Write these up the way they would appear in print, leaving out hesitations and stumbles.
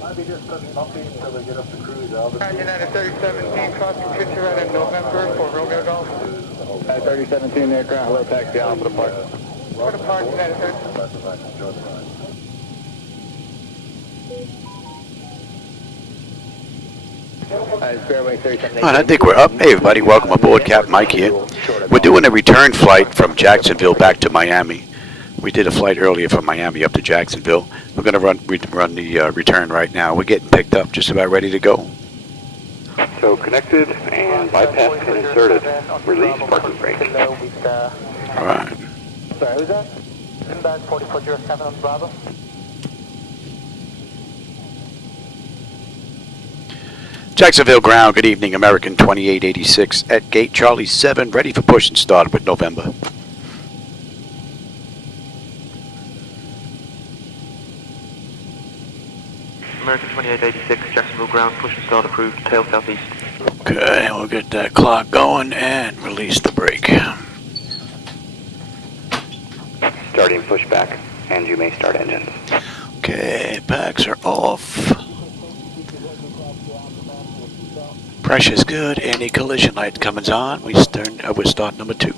Might be just touching bumpy until they get up to cruise altitude. United 3017, crossing Procedural in November for Romeo Golf. 3017 aircraft, hello, taxi Alpha to park. For the park, United 30. All right, I think we're up. Hey everybody, welcome aboard. Captain Mike here. We're doing a return flight from Jacksonville back to Miami. We did a flight earlier from Miami up to Jacksonville. We're going to run the return right now. We're getting picked up, just about ready to go. So connected and bypass pin inserted. Release parking brake. All right. Sorry, who's that? Inbound 4407 on Bravo. Jacksonville ground, good evening, American 2886 at gate Charlie 7, ready for push and start with November. American 2886, Jacksonville ground, push and start approved, tail southeast. Okay, we'll get that clock going and release the brake. Starting pushback, and you may start engines. Okay, packs are off. Pressure's good. Anti-collision light comes on. We're start number 2.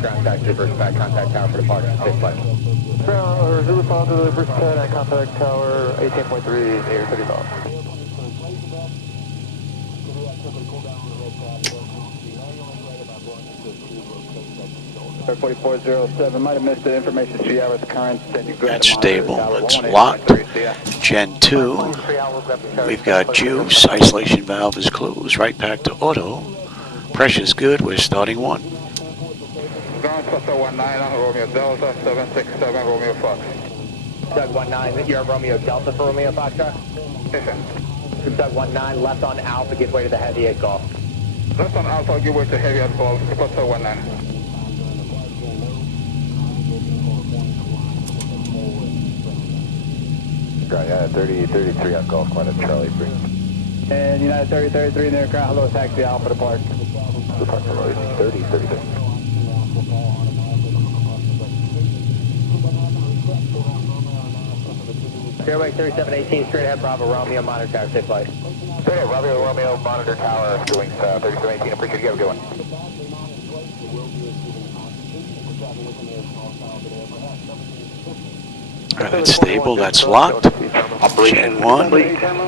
Ground taxi to first back, contact tower for departure, safe flight. Ground, Zulu follow to the first pad and contact tower 18.3 near 30 miles. 4407, might have missed the information 3 hours current. That's stable. It's locked. Gen 2. We've got juice. Isolation valve is closed. Right back to auto. Pressure's good. We're starting 1. Ground Cluster 19, Romeo Delta, 767 Romeo Fox. Doug 19, you're Romeo Delta for Romeo Foxtrot? Yes, sir. Doug 19, left on Alpha, give way to the heavy at Golf. Left on Alpha, give way to heavy at Golf, Cluster 19. Right, yeah, 33 at Golf, quite a Charlie 3. And United 3033 in the aircraft, hello, taxi Alpha to park. Depart from 3036. Fairway 3718, straight ahead, Bravo Romeo, monitor tower, safe flight. Straight ahead, Romeo, monitor tower, doing 3718, appreciate you, have a good one. All right, that's stable. That's locked. Gen 1.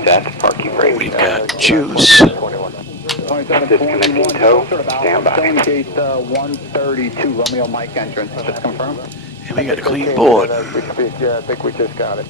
Set parking brake. We've got juice. Disconnecting tow. Stand by. Gate 132, Romeo Mike entrance, just confirm. And we got a clean board. Yeah, I think we just got it.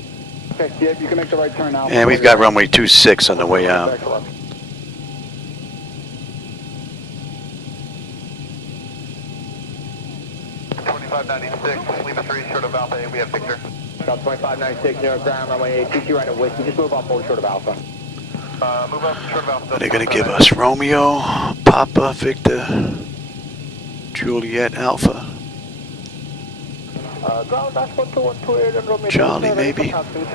Okay, yeah, you can make the right turn now. And we've got runway 26 on the way out. 2596, Lima 3, short of Alpha, we have Victor. About 2596, near ground, runway 8, CT right at Whiskey, just move on board short of Alpha. Move up, short of Alpha. They're going to give us Romeo, Papa, Victor, Juliet, Alpha. Ground dashboard 2128 and Romeo. Charlie, maybe. Dashboard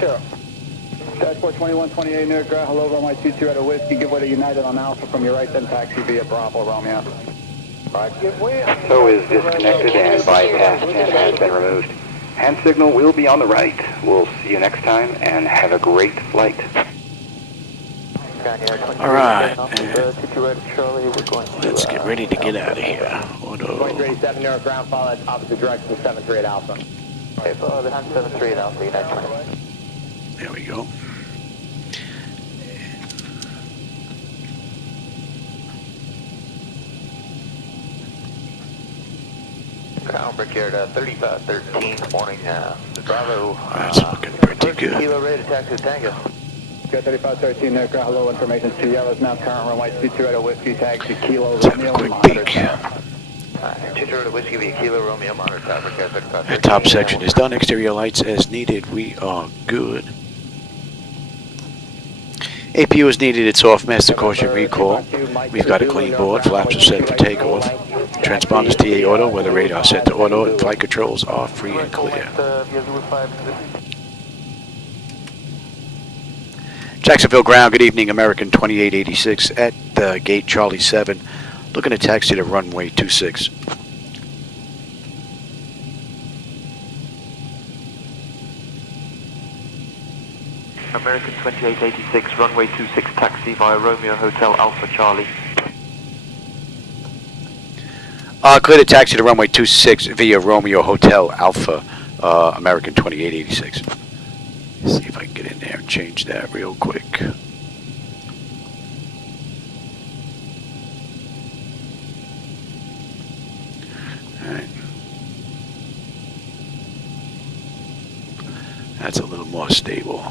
2128 near ground, hello, runway 22 right at Whiskey, give way to United on Alpha from your right, then taxi via Bravo, Romeo. Tow is disconnected and bypass pin has been removed. Hand signal will be on the right. We'll see you next time and have a great flight. All right. Let's get ready to get out of here. Auto. 2387 near ground, follow that opposite direction, 73 at Alpha. Okay, follow the 73 at Alpha, United 20. There we go. Ground Brickyard 3513, morning, Bravo. That's looking pretty good. Kilo ready to taxi to Tango. Got 3513 there, hello, information 2 yellows, now current runway 22 right at Whiskey, taxi Kilo Let's have a Romeo, quick monitor peek. tower. 22 right at Whiskey via Kilo Romeo, monitor tower, Brickyard 3513. The top section is done. Exterior lights as needed. We are good. APU is needed, it's off, master caution recall. We've got a clean board, flaps are set for takeoff. Transponders TA auto, weather radar set to auto, and flight controls are free and clear. Jacksonville ground, good evening, American 2886 at gate Charlie 7. Looking to taxi to runway 26. American 2886, runway 26, taxi via Romeo Hotel Alpha Charlie. Clear to taxi to runway 26 via Romeo Hotel Alpha, American 2886. See if I can get in there and change that real quick. Alright. That's a little more stable.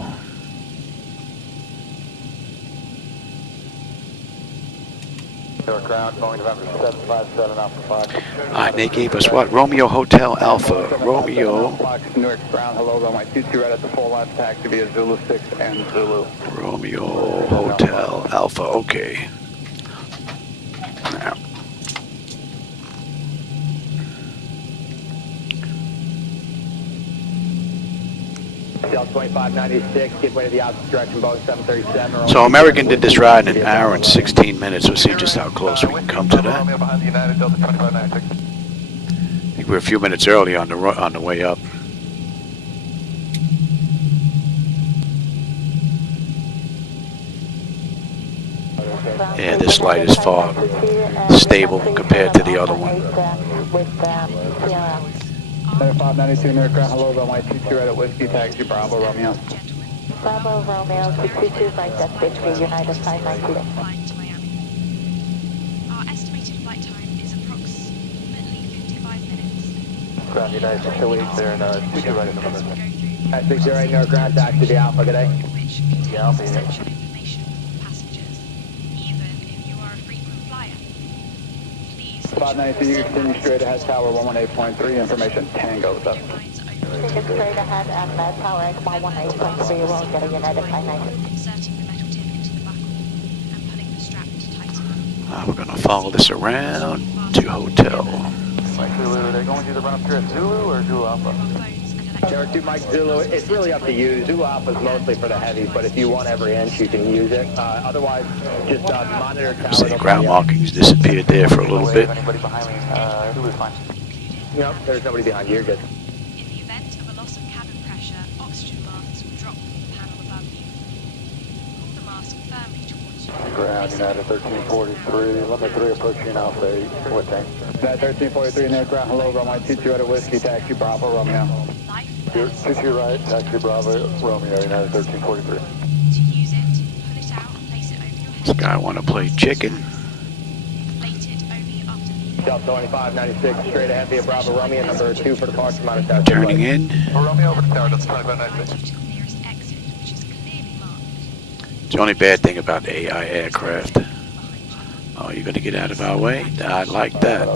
Ground, Boeing November 757 Alpha 5. Alright, they gave us what? Romeo Hotel Alpha. Romeo. Newark ground, hello, runway 22 right at the full left, taxi via Zulu 6 and Zulu. Romeo Hotel Alpha, okay. Now. Delta 2596, give way to the opposite direction, Boeing 737. So American did this ride in an hour and 16 minutes. We'll see just how close we can come to that. I think we're a few minutes early on the way up. Yeah, this light is far stable compared to the other one. 592 Newark ground, hello, runway 22 right at Whiskey, taxi Bravo Romeo. Bravo Romeo 222, right destination for United 590. Our estimated flight time is approximately 55 minutes. Ground United 608 there and 22 right in the middle. At 608 Newark ground, taxi via Alpha, good day. Which contains essential information for passengers, even if you are a frequent flyer. Please 592, you continue straight ahead, tower 118.3, information Tango is up. Take it straight ahead and tower X 118.3 will get a United 590. inserting the metal tip into the buckle and pulling the strap to tighten. We're going to follow this around to hotel. Mike Zulu, are they going to either run up here at Zulu or Zulu Alpha? There are 2 Mike Zulu, it's really up to you. Zulu Alpha is mostly for the heavies, but if you want every inch, you can use it. Otherwise, just monitor tower. See, ground markings disappeared there for a little bit. Anybody behind me, Zulu's fine. No, there's nobody behind you, you're good. In the event of a loss of cabin pressure, oxygen masks will drop from the panel above you. Pull the mask firmly towards you. Ground United 1343, limit 3 approaching Alpha 8, what tank? United 1343 Newark ground, hello, runway 22 right at Whiskey, taxi Bravo Romeo. Life 22 right, taxi Bravo Romeo, United 1343. to use it, pull it out, place it over your This head. guy want to play chicken. Inflate it only after leaving. Delta 2596, straight ahead via Bravo Romeo, number 2 for departure, minus tower. Turning in. Romeo over to tower, Delta 2596. To the nearest exit, which is clearly marked. It's the only bad thing about AI aircraft. Oh, you're going to get out of our way? I like that.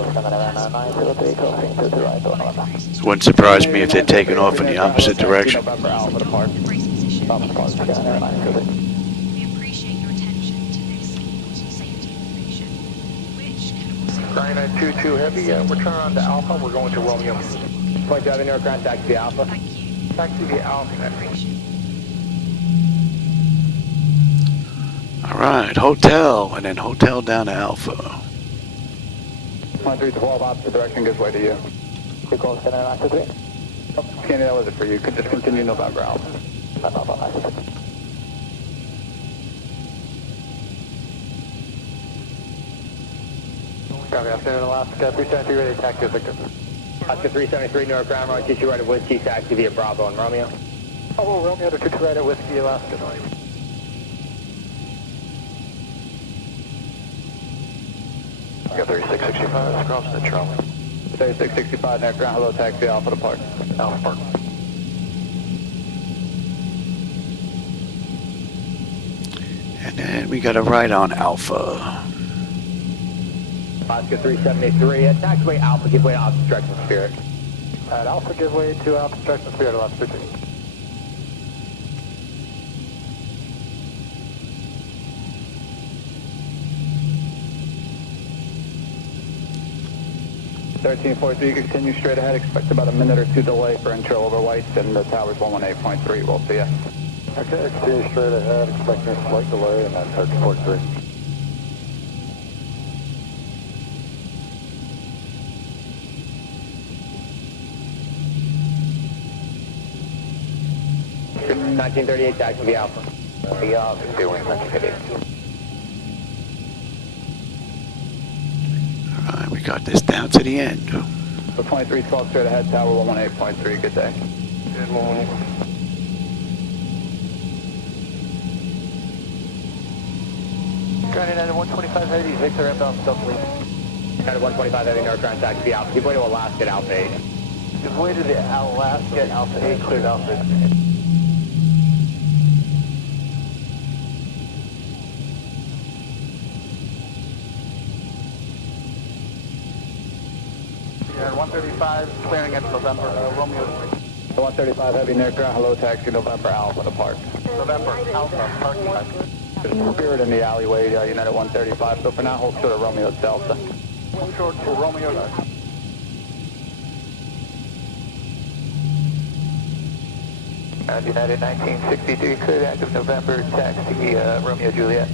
Wouldn't surprise me if they're taking off in the opposite direction. Brace position. We appreciate your attention to this important safety information, which can also 9922 heavy, we're turning on to Alpha, we're going to Romeo. Point driving Newark ground, taxi via Alpha. thank you. Taxi via Alpha. Alright, hotel, and then hotel down to Alpha. 1312 opposite direction, gives way to you. You call center after 3? Oh, Kenny, that was it for you. Could just continue November Alpha. Copy, afternoon Alaska, 373 ready to taxi Victor. Oscar 373 Newark ground, runway 22 right at Whiskey, taxi via Bravo and Romeo. Oh, Romeo to 22 right at Whiskey, Alaska. Got 3665, across the Charlie. 3665 Newark ground, hello, taxi Alpha to Park. Alpha Park. And then we got a ride on Alpha. Oscar 373, taxiway Alpha, give way to opposite direction Spirit. At Alpha, give way to opposite direction Spirit, Alaska 13. 1343, continue straight ahead. Expect about a minute or two delay for intro over whites, and the tower's 118.3. We'll see ya. Okay, continue straight ahead. Expecting a slight delay, and that's 1343. Good 1938, Jacksonville Alpha. Yeah, doing 1938. All right, we got this down to the end. So 2312 straight ahead, tower 118.3. Good day. Good 118. Ground United 125 Heavy, Victor inbound Stealthily. United 125 heading aircraft taxi Alpha. Give way to Alaska at Alpha 8. Give way to the Alaska at Alpha 8, cleared Alpha 8. United 135, clearing at November, Romeo. 135 heavy aircraft, hello taxi, November Alpha to park. November Alpha, parking lot. There's Spirit in the alleyway, United 135, so for now hold short of Romeo Delta. Hold short for Romeo. United 1963, cleared active November taxi, Romeo Juliet.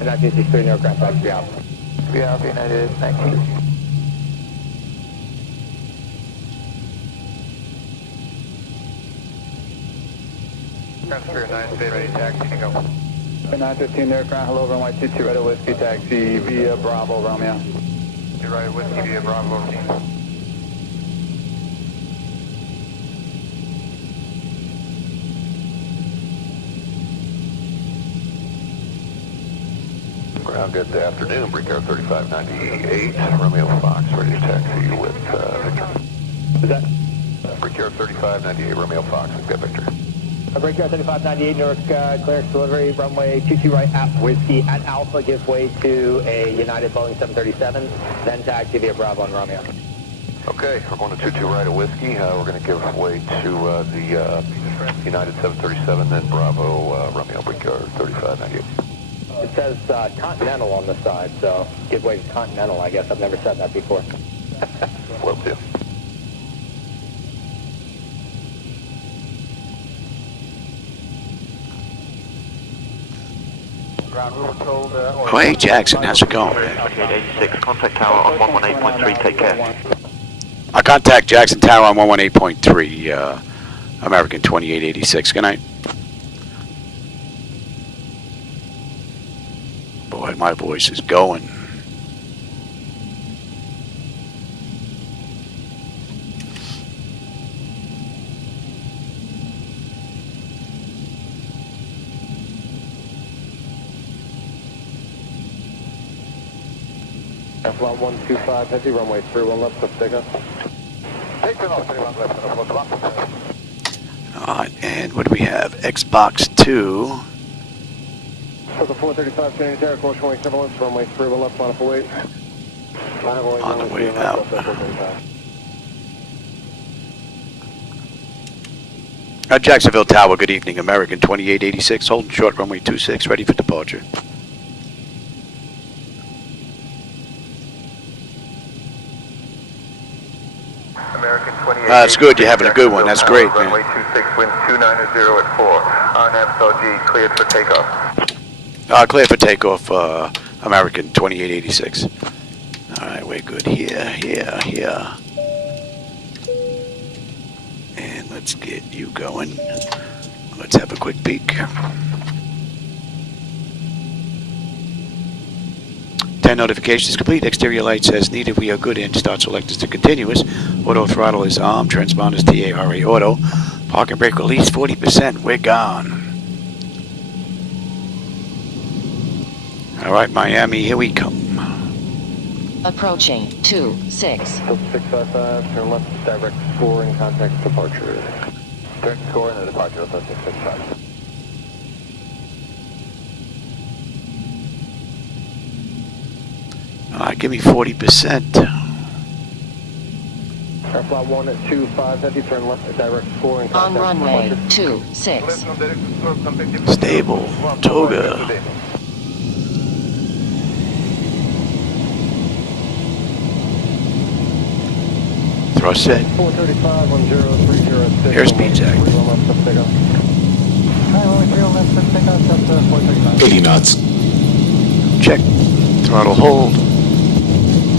And 1963 aircraft taxi Alpha. Alpha United 19. Spirit 9, stay ready, taxi, can go. 915 aircraft, hello, runway 22, Red Whiskey taxi via Bravo, Romeo. You're right, Whiskey via Bravo. Ground, good afternoon. Brickyard 3598, Romeo Fox, ready to taxi with Victor. Is that? Brickyard 3598, Romeo Fox, we've got Victor. Brickyard 3598, Newark, clearance delivery, runway 22 right at Whiskey at Alpha, give way to a United Boeing 737, then taxi via Bravo and Romeo. Okay, we're going to 22 right at Whiskey. We're going to give way to the United 737, then Bravo, Romeo, Brickyard 3598. It says Continental on the side, so give way to Continental, I guess. I've never said that before. Will do. Oh, hey, Jackson, how's it going, man? 2886, contact tower on 118.3, take care. I contact Jackson Tower on 118.3, American 2886. Good night. Boy, my voice is going. Flight 125 heavy, runway 31 left, let's take off. Take off, 31 left, Alright, and what do we have? Xbox 2. So the 435 Trinity Tower, course 27 left, runway 31 left, line up await. On the way out. Jacksonville Tower, good evening. American 2886, holding short, runway 26, ready for departure. American 28. That's good. You're having a good one. That's great, man. Runway 26, wind 290 at 4. RNAV-GPS cleared for takeoff. Clear for takeoff, American 2886. All right, we're good here. And let's get you going. Let's have a quick peek. 10 notifications complete. Exterior lights as needed. We are good in. Start selectors to continuous. Auto throttle is armed. Transponders TARA auto. Parking brake release 40%. We're gone. All right, Miami, here we come. Approaching 26. 655, turn left, direct scoring, contact departure. Direct score and the departure of 665. All right, give me 40%. Airflight 125 heavy, turn left, direct scoring, On contact runway departure. 26. Stable. Toga. Thrust set. 435, 1030, Airspeed check. 80 knots. Check. Throttle hold.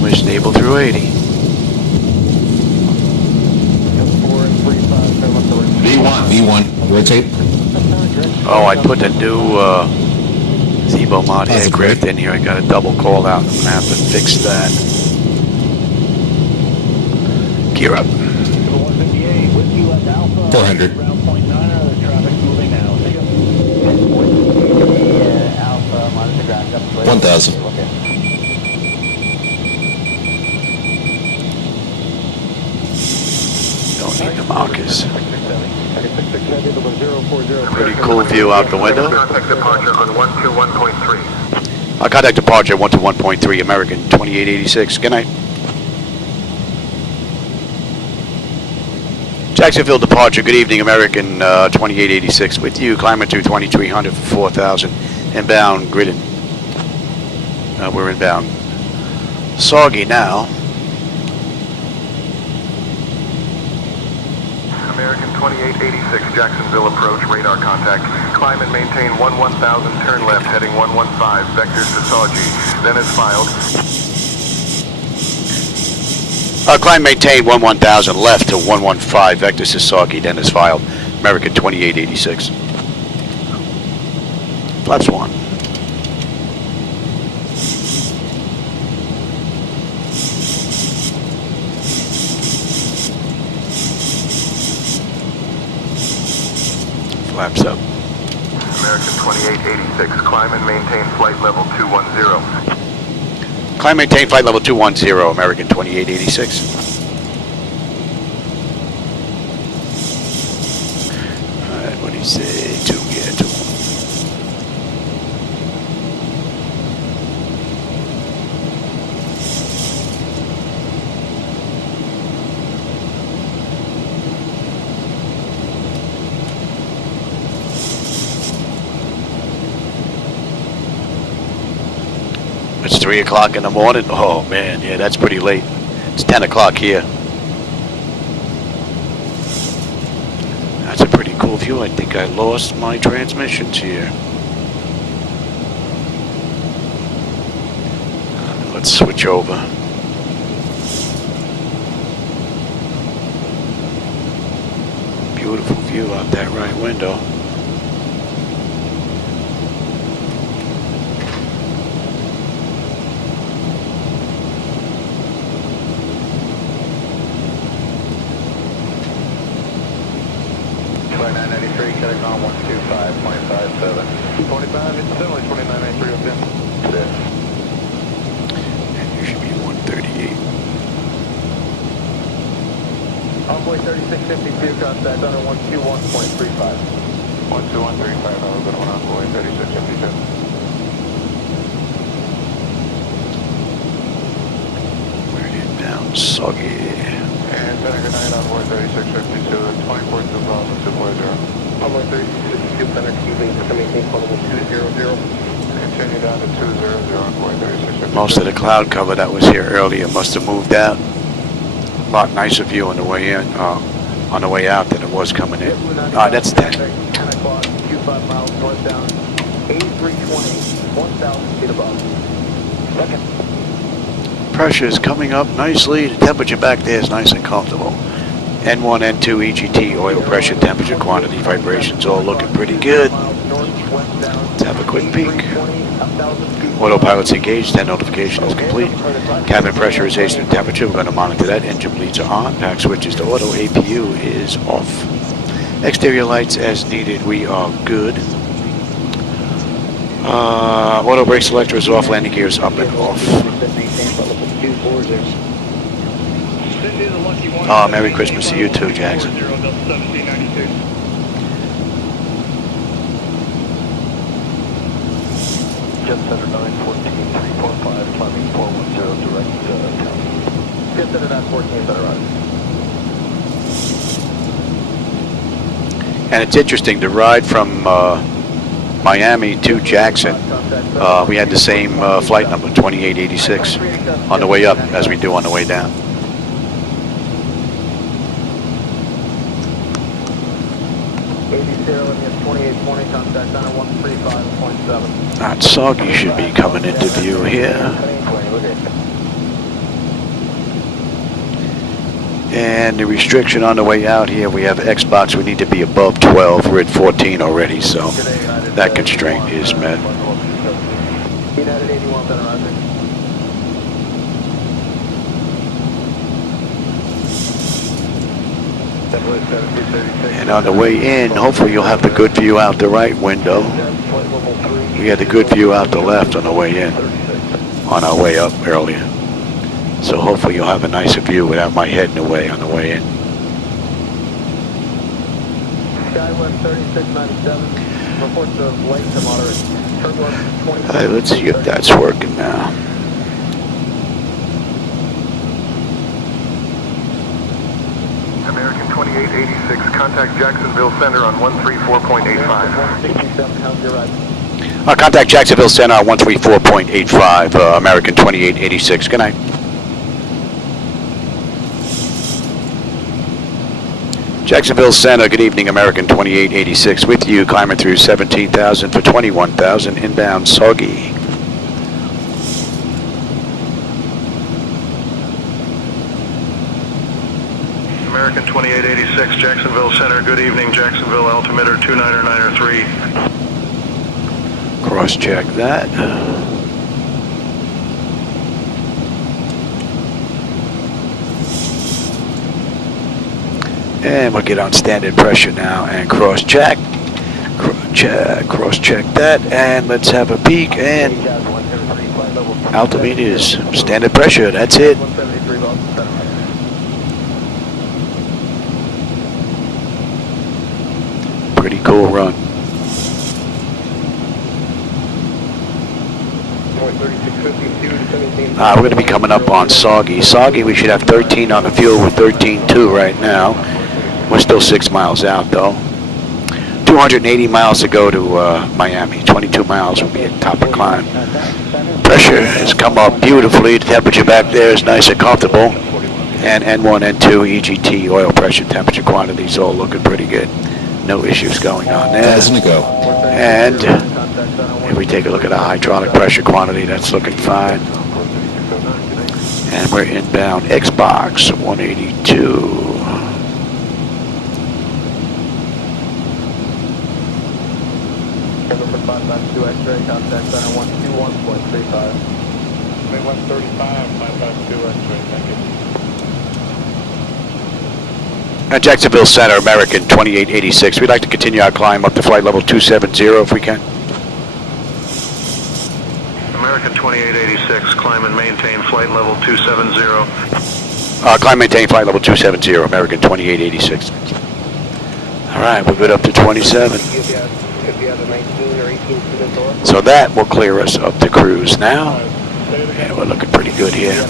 We're stable through 80. V1, rotate. Oh, I put the new ZiboMod aircraft in here. I got a double call out. I'm going to have to fix that. Gear up. 400. 1000. Don't need the markers. Pretty cool view out the window. Contact departure on 121.3. I'll contact departure 121.3 American 2886. Good night. Jacksonville departure. Good evening, American 2886. With you, climbing through 2300 for 4000. Inbound Gridden. We're inbound. Soggy now. American 2886, Jacksonville approach, radar contact. Climb and maintain 11,000, turn left, heading 115, vectors to Saugy. Then as filed. Climb maintain 11,000 left to 115, vector Sasaki, then is filed. American 2886. Flaps 1. Flaps up. American 2886, climb and maintain flight level 210. Climb maintain flight level 210, American 2886. Alright, what do you say? 2, yeah, 2. It's 3 o'clock in the morning. Oh man, yeah, that's pretty late. It's 10 o'clock here. That's a pretty cool view. I think I lost my transmissions here. Let's switch over. Beautiful view out that right window. Telecom 125.57. 25, it's only 2993 up there. And you should be 138. Envoy 3652, contact on 121.35. 12135, I was on Envoy 3652. We're inbound, soggy. And Center 9 on board 3652, 24 to 240. Envoy 3652, Center QV, maintain level 200. Continue down to 200 on board 3652. Most of the cloud cover that was here earlier must have moved out. A lot nicer view on the way in, on the way out than it was coming in. That's 10. 10 o'clock, 25 miles northbound, 8320, 1,000 feet above. Second. Pressure is coming up nicely. The temperature back there is nice and comfortable. N1, N2, EGT, oil pressure, temperature, quantity, vibrations, all looking pretty good. Let's have a quick peek. Autopilot's engaged, that notification is complete. Cabin pressurization and temperature, we're going to monitor that. Engine bleeds are on, pack switches to auto, APU is off. Exterior lights as needed, we are good. Auto brake selector is off, landing gear is up and off. Merry Christmas to you too, Jackson. Jet Center 914-345, climbing 410, direct town. Jet Center 914, better on. And it's interesting, the ride from Miami to Jackson, we had the same flight number, 2886, on the way up as we do on the way down. 2820, contact center 135.7. That Soggy should be coming into view here. And the restriction on the way out here, we have Xbox, we need to be above 12. We're at 14 already, so that constraint is met. United 81, center roger. And on the way in, hopefully you'll have the good view out the right window. We had the good view out the left on the way in, on our way up earlier. So hopefully you'll have a nicer view without my heading away on the way in. Skywest 3697, reports of late to moderate turbulence 20. All right, let's see if that's working now. American 2886, contact Jacksonville Center on 134.85. 167, how's your ride? Contact Jacksonville Center on 134.85, American 2886. Good night. Jacksonville Center, good evening, American 2886 with you, climbing through 17,000 for 21,000, inbound Soggy. American 2886, Jacksonville Center, good evening, Jacksonville altimeter 29903. Cross-check that. And we'll get on standard pressure now and cross-check. Cross-check that, and let's have a peek, and altimeter is standard pressure, that's it. Pretty cool run. We're going to be coming up on Soggy. Soggy, we should have 13 on the fuel with 13.2 right now. We're still 6 miles out though. 280 miles to go to Miami. 22 miles will be at top of climb. Pressure has come up beautifully. The temperature back there is nice and comfortable. And N1, N2, EGT, oil pressure, temperature, quantities all looking pretty good. No issues going on there. Doesn't it go? And if we take a look at our hydraulic pressure quantity, that's looking fine. And we're inbound Xbox 182. Number 552 X-ray, contact center 121.35. 135, 552 X-ray, thank you. Jacksonville Center, American 2886. We'd like to continue our climb up to flight level 270 if we can. American 2886, climb and maintain flight level 270. Climb maintain flight level 270, American 2886. All right, we're good up to 27. So that will clear us up to cruise now. And we're looking pretty good here.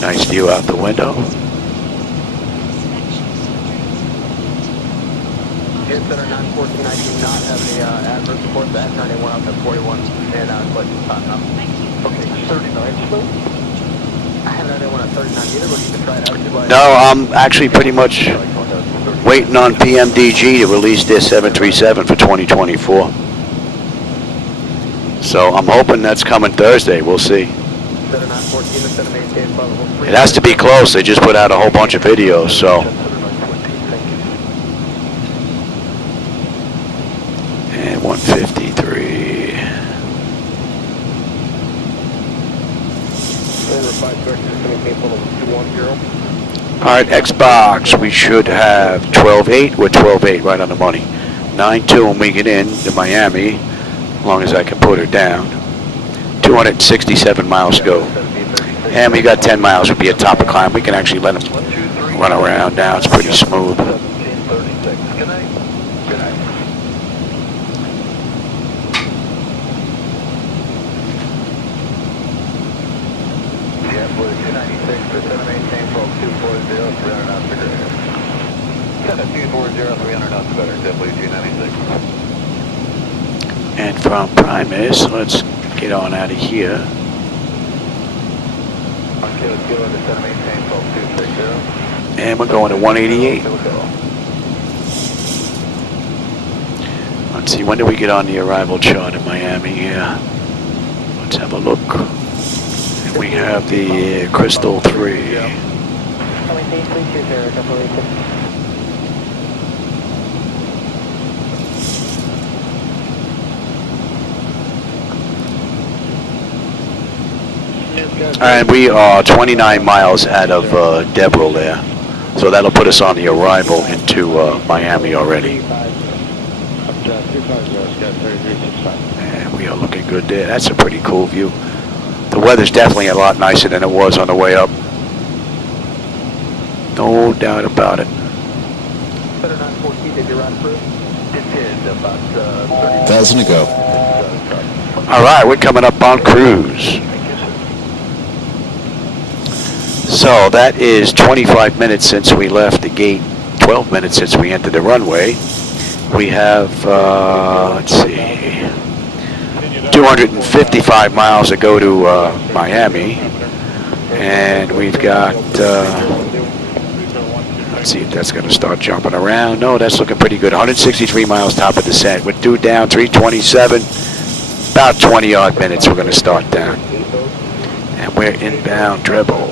Nice view out the window. Center 914, I do not have any adverse reports. That 91 up to 41, and let you talk now. Okay, 39 still? I haven't had anyone at 39 either, but you can try it out. No, I'm actually pretty much waiting on PMDG to release their 737 for 2024. So I'm hoping that's coming Thursday. We'll see. It has to be close. They just put out a whole bunch of videos, so. And 153. All right, Xbox, we should have 12.8. We're 12.8, right on the money. 9.2 when we get in to Miami, as long as I can put her down. 267 miles to go. And we got 10 miles. We'll be at top of climb. We can actually let them run around now. It's pretty smooth. And from Primus, let's get on out of here. And we're going to 188. Let's see, when do we get on the arrival chart in Miami here? Let's have a look. And we have the Crystal 3. And we are 29 miles out of Debril there. So that'll put us on the arrival into Miami already. And we are looking good there. That's a pretty cool view. The weather's definitely a lot nicer than it was on the way up. No doubt about it. 1,000 to go. All right, we're coming up on cruise. So that is 25 minutes since we left the gate, 12 minutes since we entered the runway. We have, let's see, 255 miles to go to Miami. And we've got, let's see if that's going to start jumping around. No, that's looking pretty good. 163 miles top of descent. We're due down 327. About 20 odd minutes we're going to start down. And we're inbound dribble.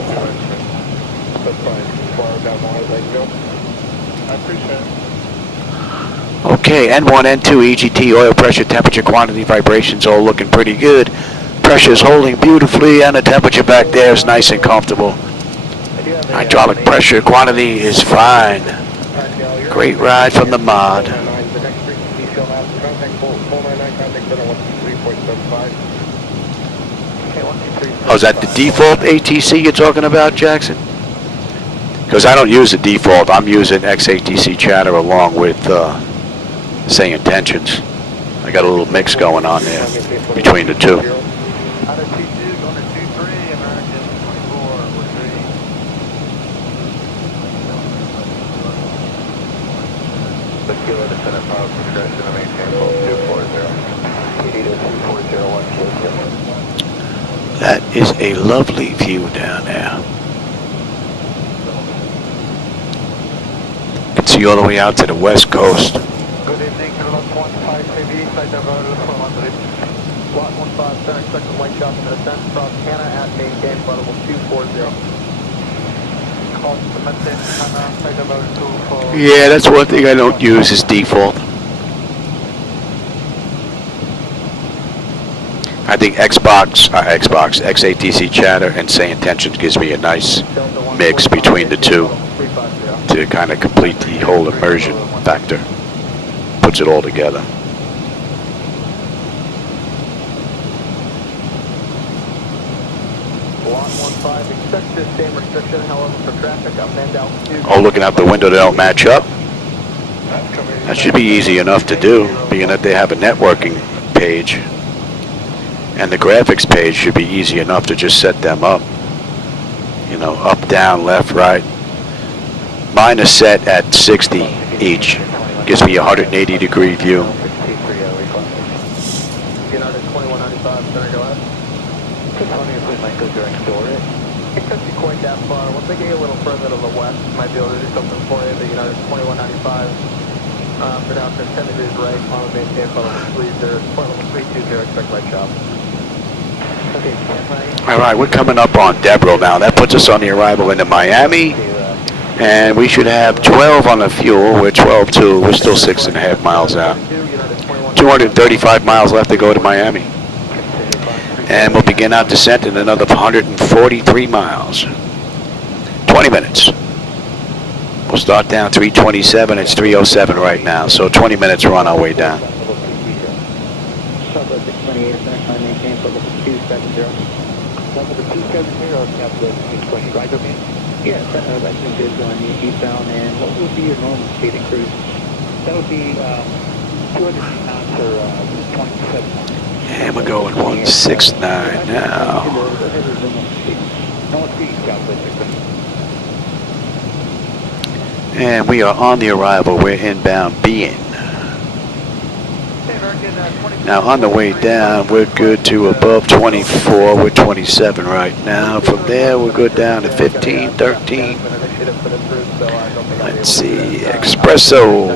Okay, N1, N2, EGT, oil pressure, temperature, quantity, vibrations all looking pretty good. Pressure's holding beautifully and the temperature back there is nice and comfortable. Hydraulic pressure, quantity is fine. Great ride from the mod. Oh, is that the default ATC you're talking about, Jackson? Because I don't use the default. I'm using XATC chatter along with SayIntentions. I got a little mix going on there between the two. That is a lovely view down there. You can see all the way out to the west coast. Good evening, Lot 15 flight level 400. Lot 15, center expected white shot to descent from Hannah at maintain level 240. Call to the message, Hannah, flight level 240. Yeah, that's one thing I don't use is default. I think XATC chatter and SayIntentions gives me a nice mix between the two to kind of complete the whole immersion factor. Puts it all together. Lot 15, expect the same restriction, however, for traffic up and altitude. Oh, looking out the window, they don't match up. That should be easy enough to do, being that they have a networking page. And the graphics page should be easy enough to just set them up. You know, up, down, left, right. Mine is set at 60 each. Gives me a 180-degree view. United 2195, center, go ahead. It could be quite that far. Once they get a little further to the west, might be able to do something for you. The United 2195. For now, 10 degrees right, on the maintain level 320, expect right shop. All right, we're coming up on Debril now. That puts us on the arrival into Miami. And we should have 12 on the fuel. We're 12.2. We're still 6.5 miles out. 235 miles left to go to Miami. And we'll begin our descent in another 143 miles. 20 minutes. We'll start down 327. It's 307 right now. So 20 minutes, we're on our way down. Yes, I think there's on eastbound, and what would be your normal speed and cruise? That would be 200 knots or 27 knots. And we're going 169 now. And we are on the arrival. We're inbound Being. Hey, American Now on the way down, we're good to above 24. We're 27 right now. From there, we're good down to 15, 13. Let's see, Espresso.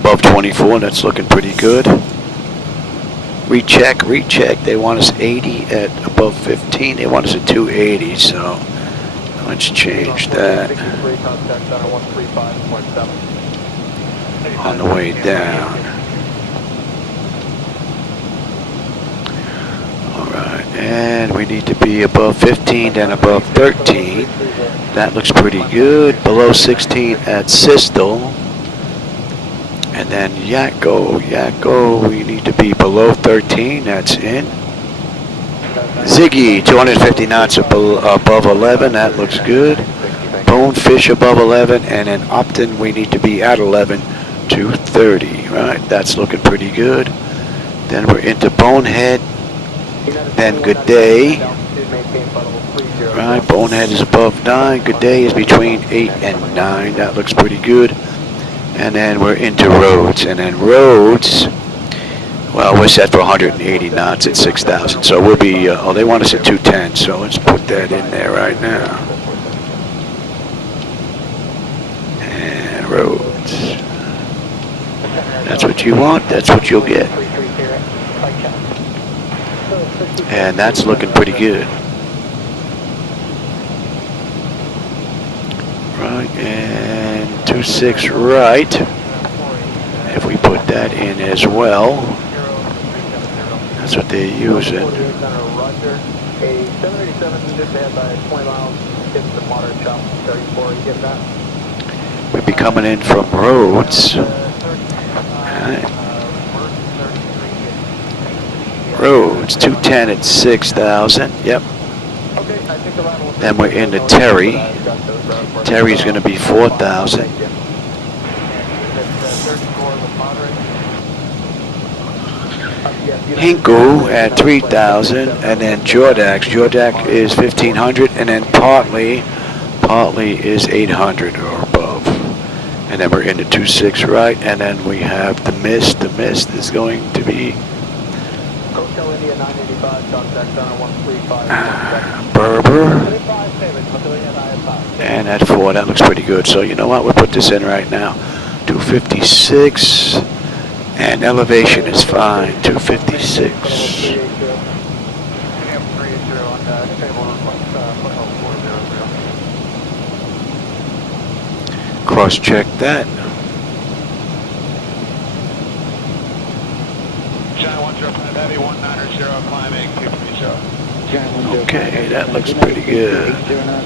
Above 24, that's looking pretty good. Recheck. They want us 80 at above 15. They want us at 280, so let's change that. On the way down. Alright, and we need to be above 15, then above 13. That looks pretty good. Below 16 at Sistel. And then Yakko, we need to be below 13, that's in. Ziggy, 250 knots above 11, that looks good. Bonefish above 11, and then Upton, we need to be at 11 to 30, right? That's looking pretty good. Then we're into Bonehead, then Good Day. Right, Bonehead is above 9, Good Day is between 8 and 9, that looks pretty good. And then we're into Rhodes, and then Rhodes, well, we're set for 180 knots at 6,000, so we'll be, oh, they want us at 210, so let's put that in there right now. And Rhodes. That's what you want, that's what you'll get. And that's looking pretty good. Right, and 26 right. If we put that in as well, that's what they're using. We'll be coming in from Rhodes. Right. Rhodes, 210 at 6,000, yep. Then we're into Terry. Terry's going to be 4,000. Hinku at 3,000, and then Jordax is 1,500, and then Partly is 800 or above. And then we're into 26 right, and then we have the Mist. The Mist is going to be Berber. And at 4, that looks pretty good. So you know what, we'll put this in right now. 256, and elevation is fine, 256. Cross-check that. Okay, that looks pretty good. And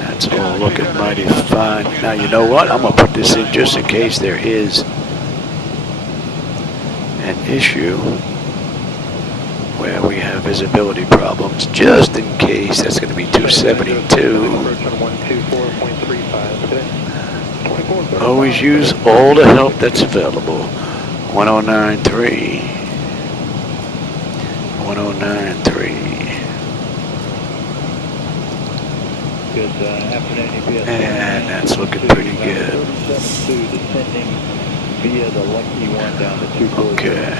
that's all looking mighty fine. Now, you know what? I'm going to put this in just in case there is an issue where we have visibility problems. Just in case, that's going to be 272. Always use all the help that's available. 1093. 1093. Good afternoon, EPS. And that's looking pretty good. Via the Lucky One down to 240. Okay.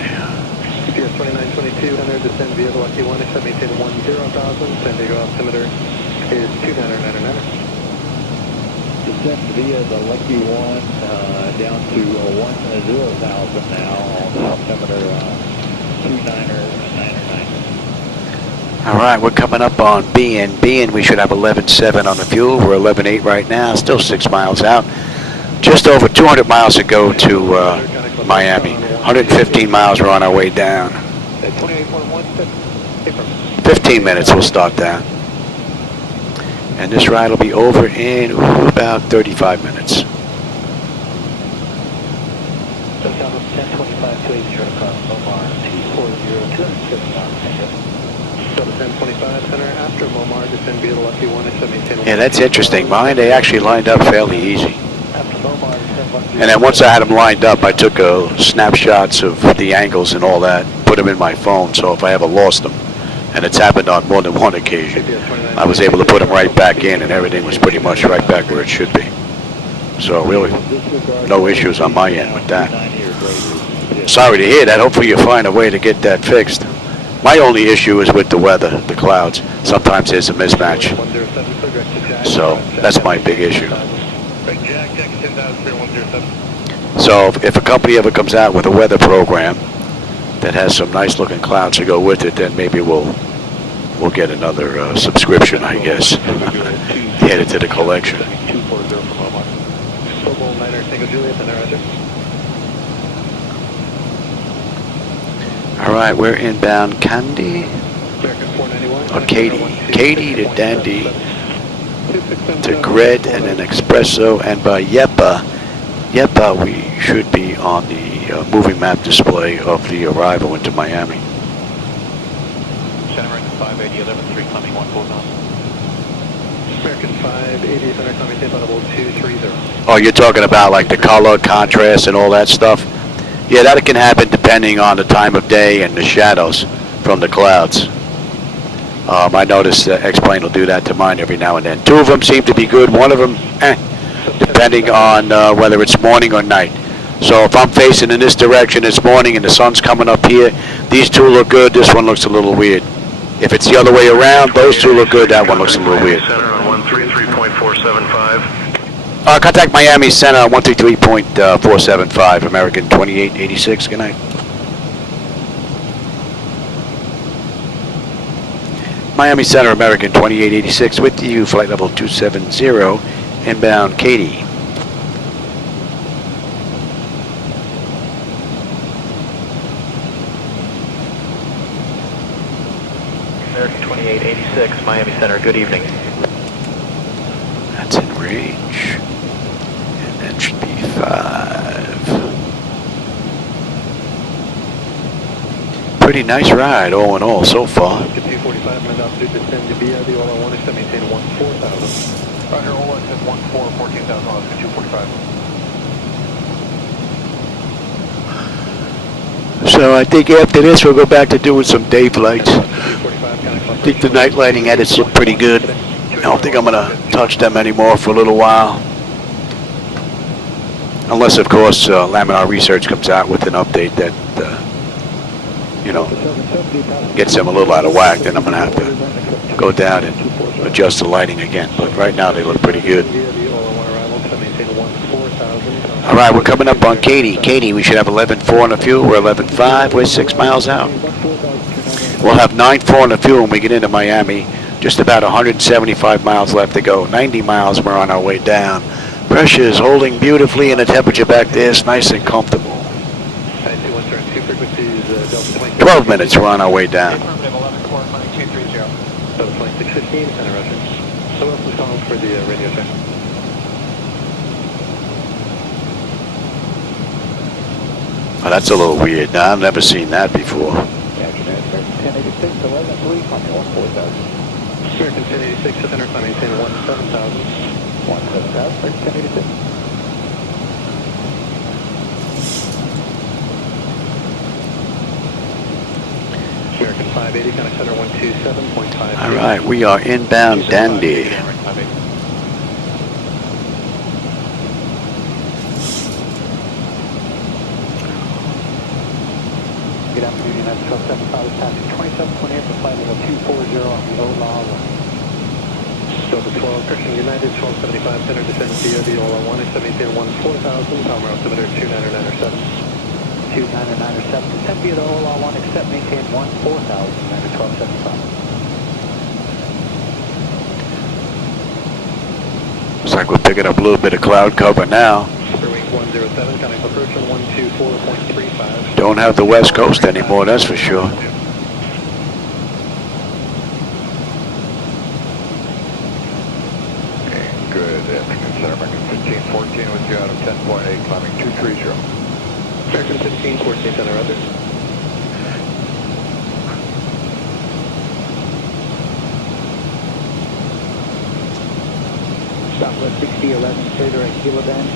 EPS 2922, descend via the Lucky One, except maintain 10,000. San Diego altimeter is 2999. Descend via the Lucky One down to 10,000 now on altimeter 2999. All right, we're coming up on BN. We should have 11.7 on the fuel. We're 11.8 right now, still 6 miles out. Just over 200 miles to go to Miami. 115 miles, we're on our way down. 15 minutes, we'll start that. And this ride will be over in about 35 minutes. 1025 Yeah, that's interesting. Mine, they actually lined up fairly easy. And then once I had them lined up, I took snapshots of the angles and all that, put them in my phone, so if I ever lost them, and it's happened on more than one occasion, I was able to put them right back in, and everything was pretty much right back where it should be. So really, no issues on my end with that. Sorry to hear that. Hopefully you find a way to get that fixed. My only issue is with the weather, the clouds. Sometimes there's a mismatch. So that's my big issue. So if a company ever comes out with a weather program that has some nice looking clouds to go with it, then maybe we'll get another subscription, I guess. Add it to the collection. All right, we're inbound Candy. Or Katy to Dandy to Gred and then Espresso, and by Yepa we should be on the moving map display of the arrival into Miami. American 580, 11-3, climbing 140. American 580, center climbing 230. Oh, you're talking about like the color, contrast, and all that stuff? Yeah, that can happen depending on the time of day and the shadows from the clouds. I noticed that X-Plane will do that to mine every now and then. Two of them seem to be good. One of them, depending on whether it's morning or night. So if I'm facing in this direction, it's morning and the sun's coming up here, these two look good, this one looks a little weird. If it's the other way around, those two look good, that one looks a little weird. Center on 133.475. Contact Miami Center on 133.475, American 2886, good night. Miami Center, American 2886, with you, flight level 270, inbound Katy. American 2886, Miami Center, good evening. That's in range. And that should be 5. Pretty nice ride, all in all, so far. 245, my altitude descend to BRD, all I want is to maintain 14,000. Roger, all I said 14,000, Oscar 245. So I think after this we'll go back to doing some day flights. I think the night lighting edits look pretty good. I don't think I'm going to touch them anymore for a little while. Unless, of course, Laminar Research comes out with an update that, gets them a little out of whack, then I'm going to have to go down and adjust the lighting again. But right now they look pretty good. All right, we're coming up on Katy. Katy, we should have 11.4 on the fuel. We're 11.5. We're 6 miles out. We'll have 9.4 on the fuel when we get into Miami. Just about 175 miles left to go. 90 miles, we're on our way down. Pressure is holding beautifully, and the temperature back there is nice and comfortable. 12 minutes, we're on our way down. Oh, that's a little weird. Now, I've never seen that before. American 1086, 600, climbing 17,000. 17,000, 1086. American 580, kind of center 127.5. All right, we are inbound Dandy. Good afternoon, United 1275, passing 2728 for flight level 240 on the Ola. Delta 12, Christian United 1275, center descend DOD, Ola 1 is 1714,000, Palmer altimeter 2997. 2997, descend via the Ola 1, accept, maintain 14,000, United 1275. Looks like we're picking up a little bit of cloud cover now. 107, coming approach on 124.35. Don't have the West Coast anymore, that's for sure. Okay, good afternoon, Center American 1514 with you out of 10.8, climbing 230. American 1514, Center, roger. Southwest 60, 11, clear direct kilo bend.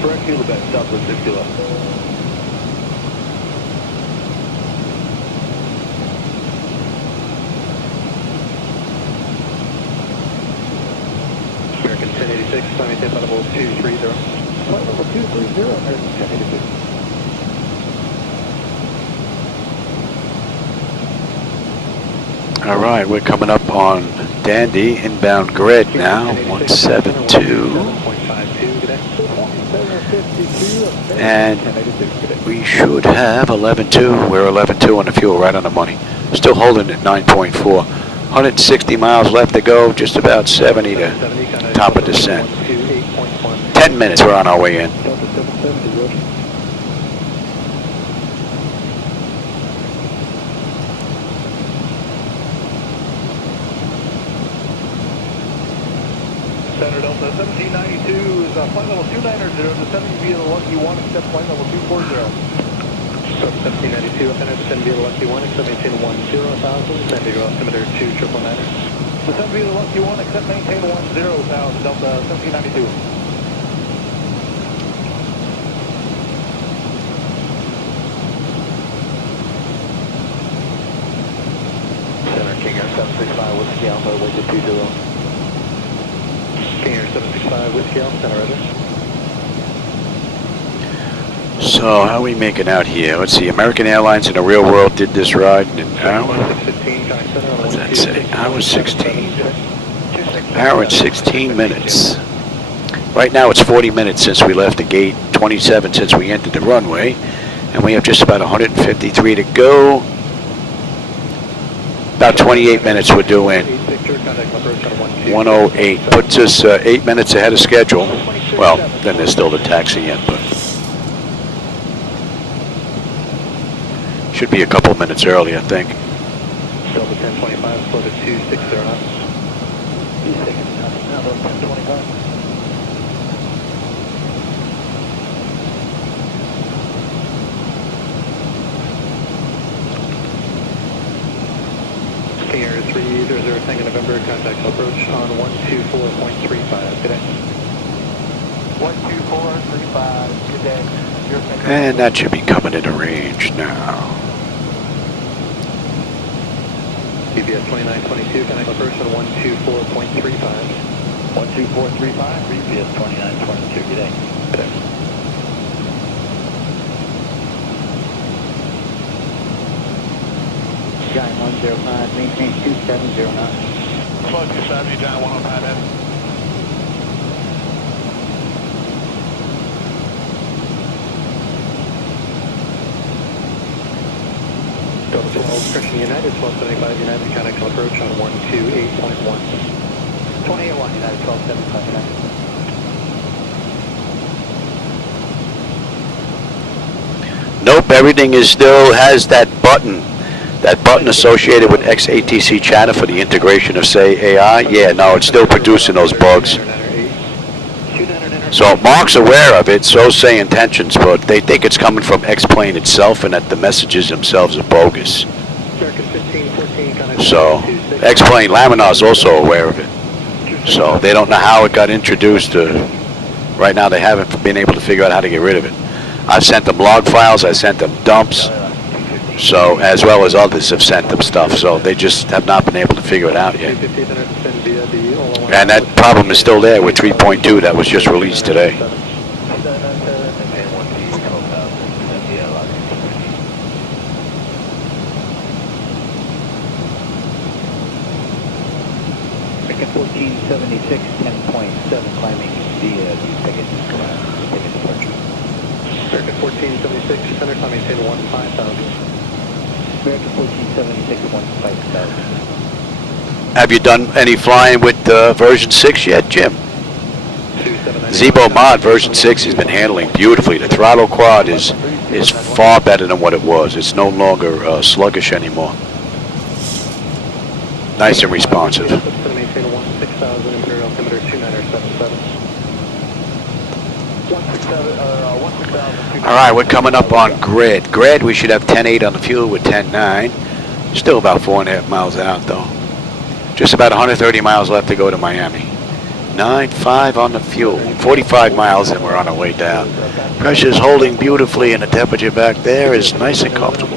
Direct kilo bend, Southwest 60 left. American 1086, 1076, so maintain flight level 230. Flight level 230, American 1082. All right, we're coming up on Dandy, inbound grid now, 172. And we should have 11.2. We're 11.2 on the fuel, right on the money. Still holding at 9.4. 160 miles left to go, just about 70 to top of descent. 10 minutes, we're on our way in. Center Delta 1792 is flight level 290, descending via the Lucky 1, accept flight level 240. So 1792, offender descend via the Lucky 1, accept maintain 10,000, send your altimeter to 999. Descend via the Lucky 1, accept maintain 10,000, Delta 1792. Center King Air 765 Whiskey Alpha, way to 20. King Air 765 Whiskey Alpha, center ready. So how are we making out here? Let's see, American Airlines in the real world did this ride in an hour. What's that say? Hour 16. Hour and 16 minutes. Right now it's 40 minutes since we left the gate, 27 since we entered the runway, and we have just about 153 to go. About 28 minutes we're due in. 108 puts us 8 minutes ahead of schedule. Well, then there's still the taxi in, but should be a couple minutes early, I think. Still the 1025, slow to 260 knots. 260 knots, now the 1025. King Air 300 Tango November, contact approach on 124.35 today. 124.35 today. And that should be coming into range now. GPS 2922, contact approach on 124.35. 124.35, GPS 2922 today. Giant 105, maintain 270 knots. Slow 270, Giant 105 in. Delta 12, Christian United, 1275 United, contact approach on 128.1. 28.1 United, 1275 United. Nope, everything is still has that button associated with XATC chatter for the integration of SayAI. Yeah, no, it's still producing those bugs. So Mark's aware of it, so SayIntentions, but they think it's coming from X-Plane itself and that the messages themselves are bogus. So X-Plane Laminar's also aware of it. So they don't know how it got introduced. Right now they haven't been able to figure out how to get rid of it. I've sent them log files, I sent them dumps. So, as well as others have sent them stuff, so they just have not been able to figure it out yet. And that problem is still there with 3.2 that was just released today. American 1476, 10.7, climbing via ticket departure. American 1476, center climbing 1015,000. American 1476, 15,000. Have you done any flying with version 6 yet, Jim? ZiboMod version 6 has been handling beautifully. The throttle quad is far better than what it was. It's no longer sluggish anymore. Nice and responsive. All right, we're coming up on grid. Grid, we should have 10.8 on the fuel with 10.9. Still about 4.5 miles out, though. Just about 130 miles left to go to Miami. 9.5 on the fuel. 45 miles and we're on our way down. Pressure's holding beautifully and the temperature back there is nice and comfortable.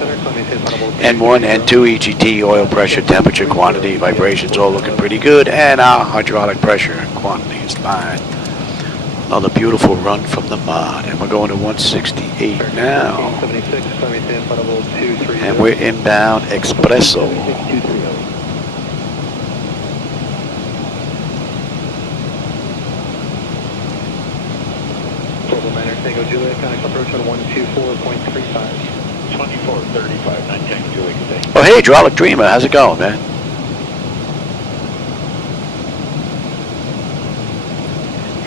N1, N2, EGT, oil pressure, temperature, quantity, vibrations all looking pretty good. And our hydraulic pressure and quantity is fine. Another beautiful run from the mod, and we're going to 168 now. And we're inbound Expresso. Tango Juliet, contact approach on 124.35. 2435, 9 Tango Juliet, good day. Oh, hey, Hydraulic Dreamer, how's it going, man?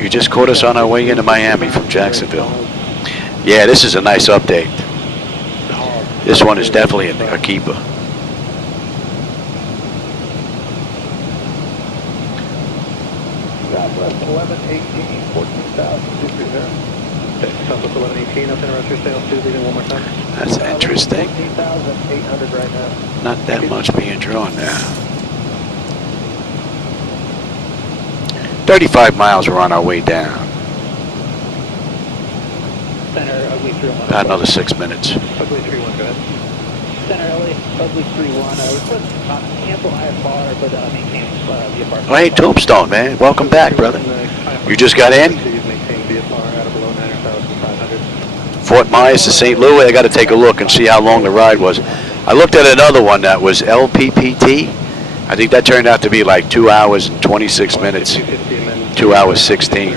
You just caught us on our way into Miami from Jacksonville. Yeah, this is a nice update. This one is definitely a keeper. Southwest 1118, 14,230. Southwest 1118, up in Roger, sales 2, leading one more time. That's interesting. 14,800 right now. Not that much being drawn now. 35 miles, we're on our way down. Center, ugly 3-1. About another 6 minutes. Ugly 3-1, go ahead. Center, LA, ugly 3-1. Request cancel IFR, but maintain VFR. Oh, hey, Tombstone, man. Welcome back, brother. You just got in? Fort Myers to St. Louis. I got to take a look and see how long the ride was. I looked at another one that was LPPT. I think that turned out to be like 2 hours and 26 minutes. 2 hours 16.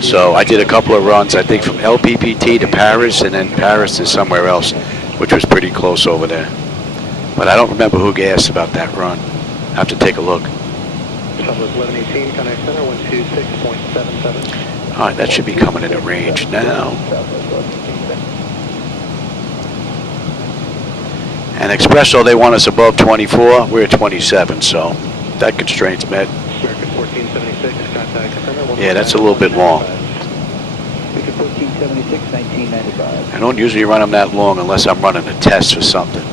So I did a couple of runs, I think from LPPT to Paris and then Paris to somewhere else, which was pretty close over there. But I don't remember who asked about that run. I have to take a look. Southwest 1118, connect center, 126.77. All right, that should be coming into range now. And Expresso, they want us above 24. We're at 27, so that constraint's met. American 1476, contact center. Yeah, that's a little bit long. American 1476, 1995. I don't usually run them that long unless I'm running a test for something.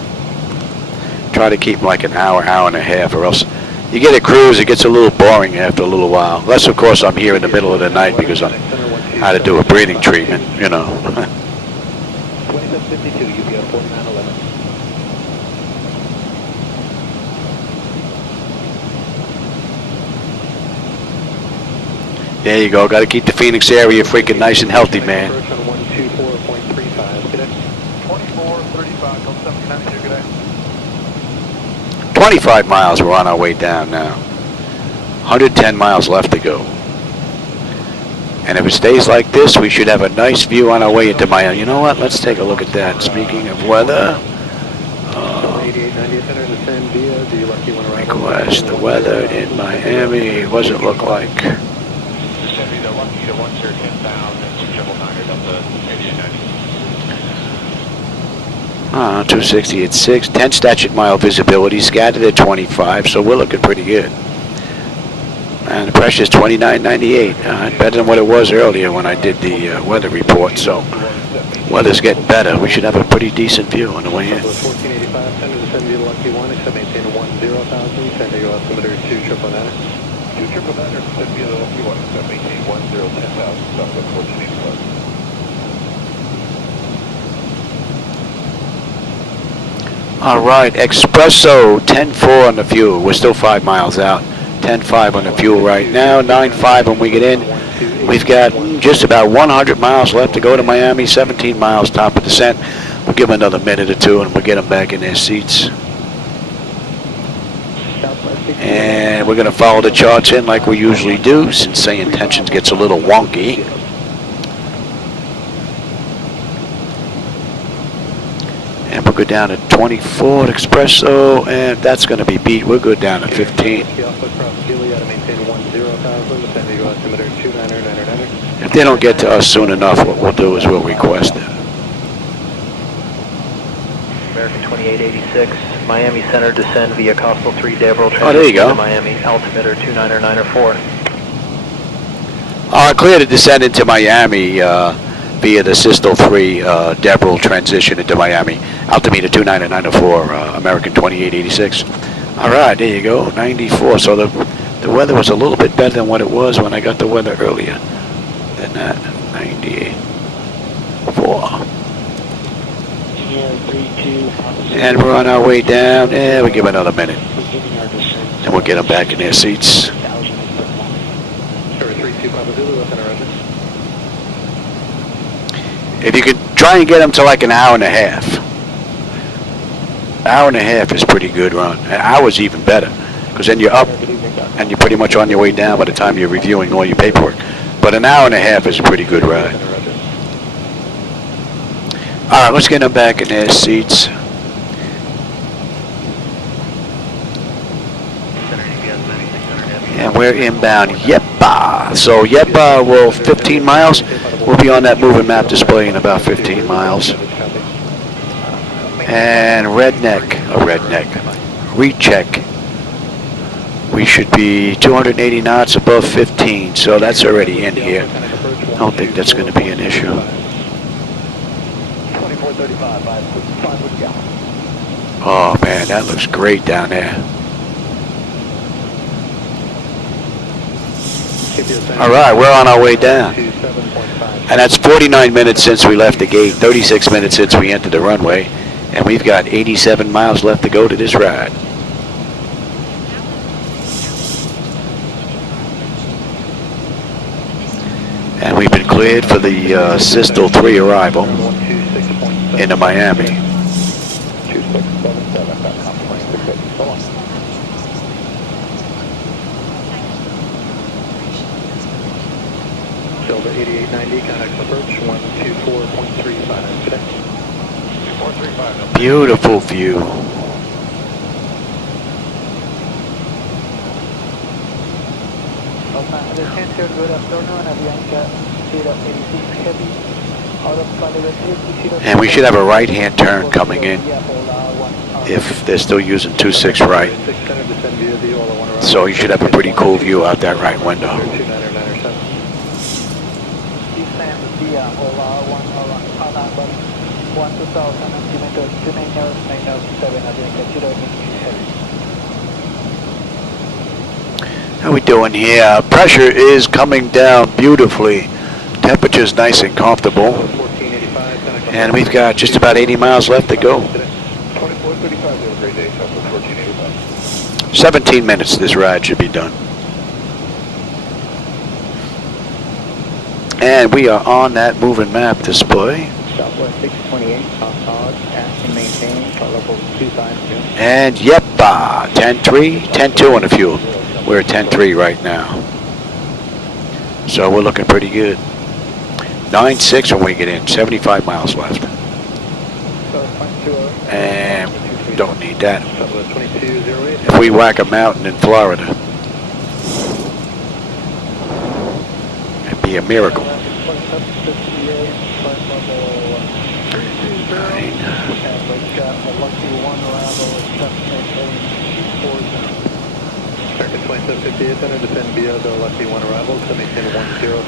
Try to keep them like an hour, hour and a half, or else you get a cruise, it gets a little boring after a little while. Unless, of course, I'm here in the middle of the night because I had to do a breathing treatment, you know. 2752, UPL 4911. There you go. Got to keep the Phoenix area freaking nice and healthy, man. 25 miles, we're on our way down now. 110 miles left to go. And if it stays like this, we should have a nice view on our way into Miami. You know what? Let's take a look at that. Speaking of weather, request the weather in Miami. What does it look like? 260 at 6, 10 statute mile visibility, scattered at 25, so we're looking pretty good. And the pressure is 29.98, better than what it was earlier when I did the weather report, so weather's getting better. We should have a pretty decent view on the way in. 1485, send to descend via Lucky 1, except maintain 10,000, send to your altimeter 2,999. 2,999, descend via Lucky 1, except maintain 10,000, Southwest 1485. All right, Expresso, 10.4 on the fuel. We're still 5 miles out. 10.5 on the fuel right now, 9.5 when we get in. We've got just about 100 miles left to go to Miami, 17 miles top of descent. We'll give them another minute or two and we'll get them back in their seats. And we're going to follow the charts in like we usually do, since SayIntentions gets a little wonky. And we'll go down at 24 at Expresso, and that's going to be beat. We're good down at 15. If they don't get to us soon enough, what we'll do is we'll request it. American 2886, Miami Center, descend via Coastal 3 Devrel. Oh, there you go. Miami, altimeter 29904. Clear to descend into Miami via the System 3 Devrel transition into Miami. Altimeter 29904, American 2886. All right, there you go, 94. So the weather was a little bit better than what it was when I got the weather earlier than that. 94. And we're on our way down. Yeah, we give another minute. And we'll get them back in their seats. If you could try and get them to like an hour and a half. Hour and a half is pretty good run. An hour's even better, because then you're up and you're pretty much on your way down by the time you're reviewing all your paperwork. But an hour and a half is a pretty good ride. All right, let's get them back in their seats. And we're inbound Yepa. So Yepa will 15 miles. We'll be on that moving map display in about 15 miles. And recheck. We should be 280 knots above 15, so that's already in here. I don't think that's going to be an issue. 2435. Oh man, that looks great down there. All right, we're on our way down. And that's 49 minutes since we left the gate, 36 minutes since we entered the runway, and we've got 87 miles left to go to this ride. And we've been cleared for the Systel 3 arrival into Miami. Silver 8890, contact approach 124.35 today. Beautiful view. And we should have a right-hand turn coming in if they're still using 26 right. So you should have a pretty cool view out that right window. How we doing here? Pressure is coming down beautifully. Temperature's nice and comfortable. And we've got just about 80 miles left to go. 17 minutes this ride should be done. And we are on that moving map display. Southwest 628, and maintain level 252. And yepa, 10-3, 10-2 on the fuel. We're at 10-3 right now. So we're looking pretty good. 9-6 when we get in, 75 miles left. And don't need that. If we whack a mountain in Florida, it'd be a miracle.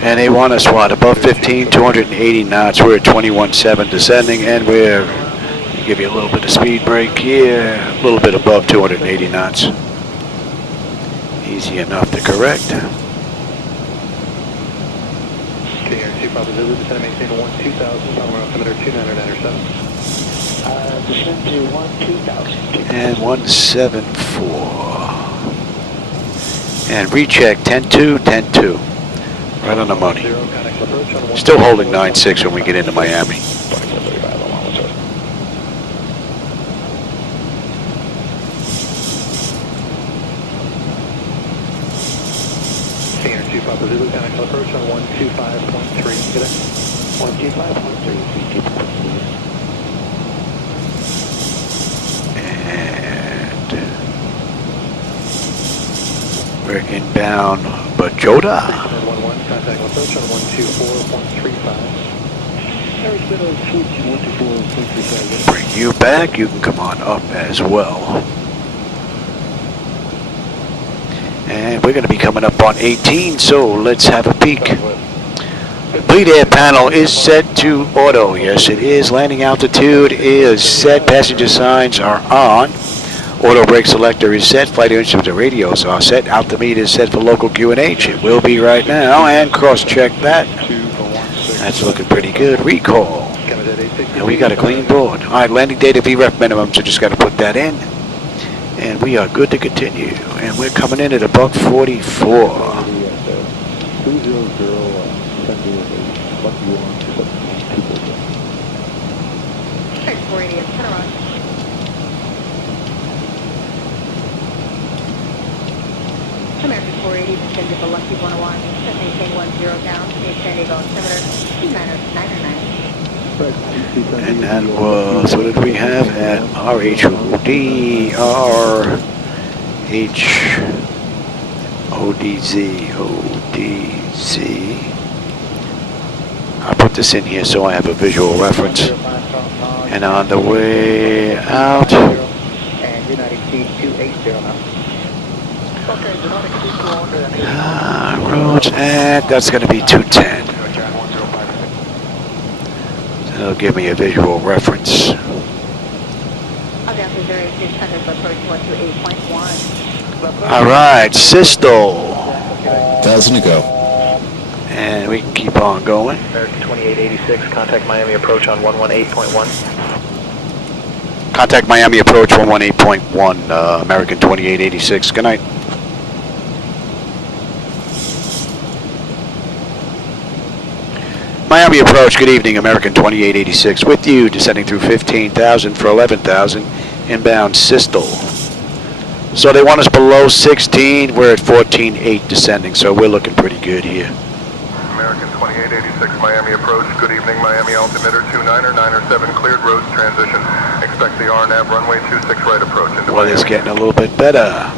And they want us, what, above 15, 280 knots. We're at 21.7 descending, and we're, give you a little bit of speed break here, a little bit above 280 knots. Easy enough to correct. KRC Papa Zulu, descend maintain 12000, somewhere altimeter 2997. Descend to 12000. And 174. And recheck 10-2, 10-2. Right on the money. Still holding 9-6 when we get into Miami. KRC Papa Zulu, contact approach on 125.3 today. 125.3. And we're inbound Bajota. Contact approach on 124.35. Bring you back. You can come on up as well. And we're going to be coming up on 18, so let's have a peek. Bleed air panel is set to auto. Yes, it is. Landing altitude is set. Passenger signs are on. Auto brake selector is set. Flight instruments and radios are set. Altimeter is set for local QNH. It will be right now. And cross-check that. That's looking pretty good. Recall. And we got a clean board. All right, landing data VREF minimum, so just got to put that in. And we are good to continue. And we're coming in at a buck 44. 480, turn around. American 480, descend to the Lucky 101, maintain 10 down, San Diego altimeter 2999. And that was, what did we have at RHOD, ODZ. I'll put this in here so I have a visual reference. And on the way out, and United Seat 280 now. roads, and that's going to be 210. That'll give me a visual reference. All right, Sistel. 1,000 to go. And we can keep on going. American 2886, contact Miami approach on 118.1. Contact Miami approach 118.1, American 2886. Good night. Miami approach, good evening, American 2886. With you, descending through 15,000 for 11,000, inbound Sistel. So they want us below 16, we're at 14.8 descending, so we're looking pretty good here. American 2886, Miami approach. Good evening, Miami altimeter 2997, cleared roads transition. Expect the RNAV runway 26 right approach into Weather's getting a little bit better.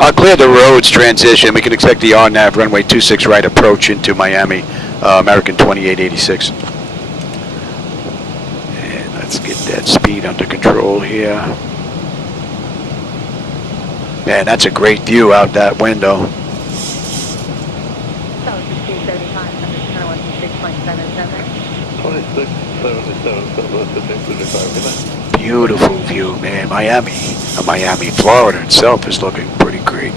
I'll clear the roads transition. We can expect the RNAV runway 26 right approach into Miami, American 2886. And let's get that speed under control here. Man, that's a great view out that window. Beautiful view, man. Miami, Florida itself is looking pretty great.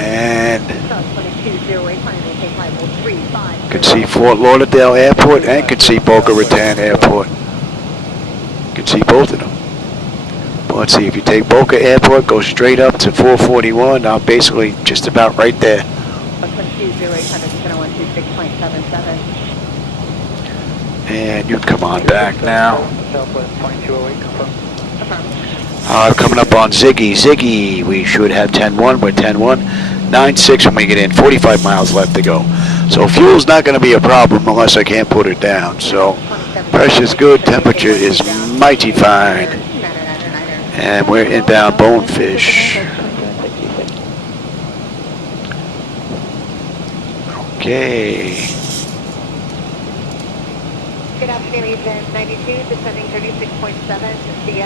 And you can see Fort Lauderdale Airport and can see Boca Raton Airport. You can see both of them. But let's see, if you take Boca Airport, go straight up to 441, now basically just about right there. And you come on back now. Coming up on Ziggy, we should have 10-1, we're 10-1. 9-6 when we get in, 45 miles left to go. So fuel's not going to be a problem unless I can't put it down. So pressure's good, temperature is mighty fine. And we're inbound Bonefish. Okay. Good afternoon, Agent 92, descending 36.7, the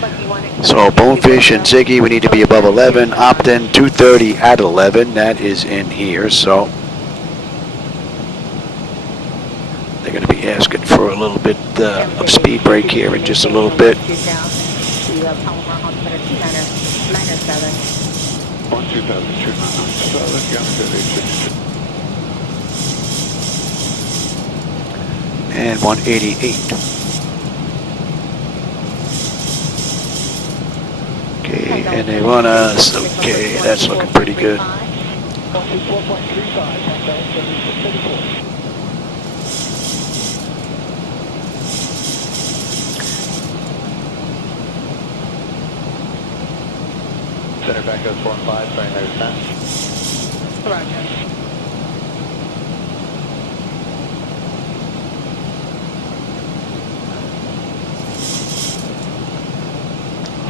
Lucky 1. So Bonefish and Ziggy, we need to be above 11. Optin 230 at 11, that is in here, so they're going to be asking for a little bit of speed break here in just a little bit. 1-2000, and 188. Okay, and they want us. Okay, that's looking pretty good. Center back goes 4 and 5, sorry, there's that. Roger.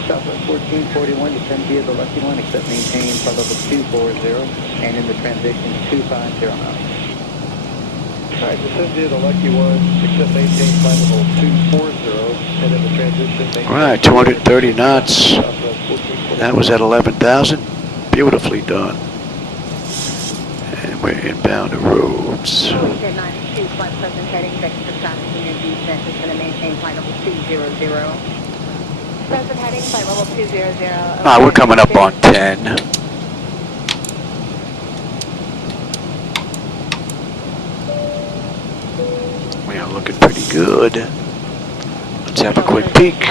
Southwest 1441, descend via the Lucky 1, except maintain flight level 240, and in the transition 250 now. Alright, descend via the Lucky 1, except maintain flight level 240, and in the transition maintain... Alright, 230 knots. That was at 11,000. Beautifully done. And we're inbound to roads. Present heading, vector traffic unit descent is going to maintain flight level 200. Present heading, flight level 200. We're coming up on 10. We are looking pretty good. Let's have a quick peek.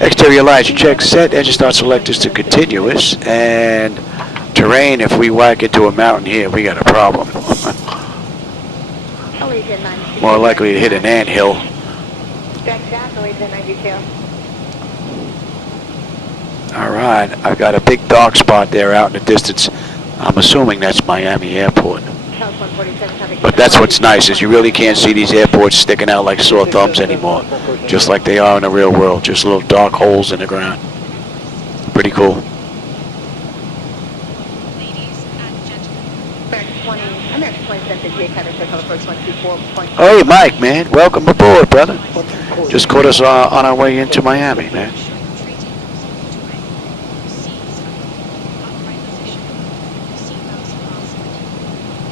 Exterior lights check set. Engine start selectors to continuous. And Terrain, if we whack into a mountain here, we got a problem. More likely to hit an anthill. Alright, I've got a big dark spot there out in the distance. I'm assuming that's Miami Airport. But that's what's nice, is you really can't see these airports sticking out like sore thumbs anymore. Just like they are in the real world, just little dark holes in the ground. Pretty cool. Hey Mike, man, welcome aboard, brother. Just caught us on our way into Miami, man.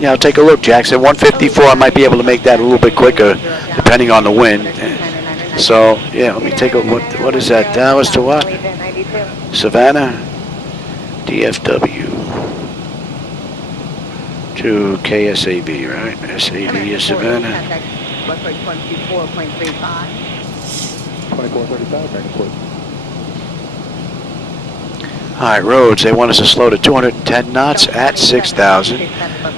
Yeah, I'll take a look, Jackson. 154, I might be able to make that a little bit quicker, depending on the wind. So, yeah, let me take a look. What is that? Dallas to what? Savannah? DFW. To KSAB, right? SAB is Savannah. 2435, Alright, roads, they want us to slow to 210 knots at 6,000.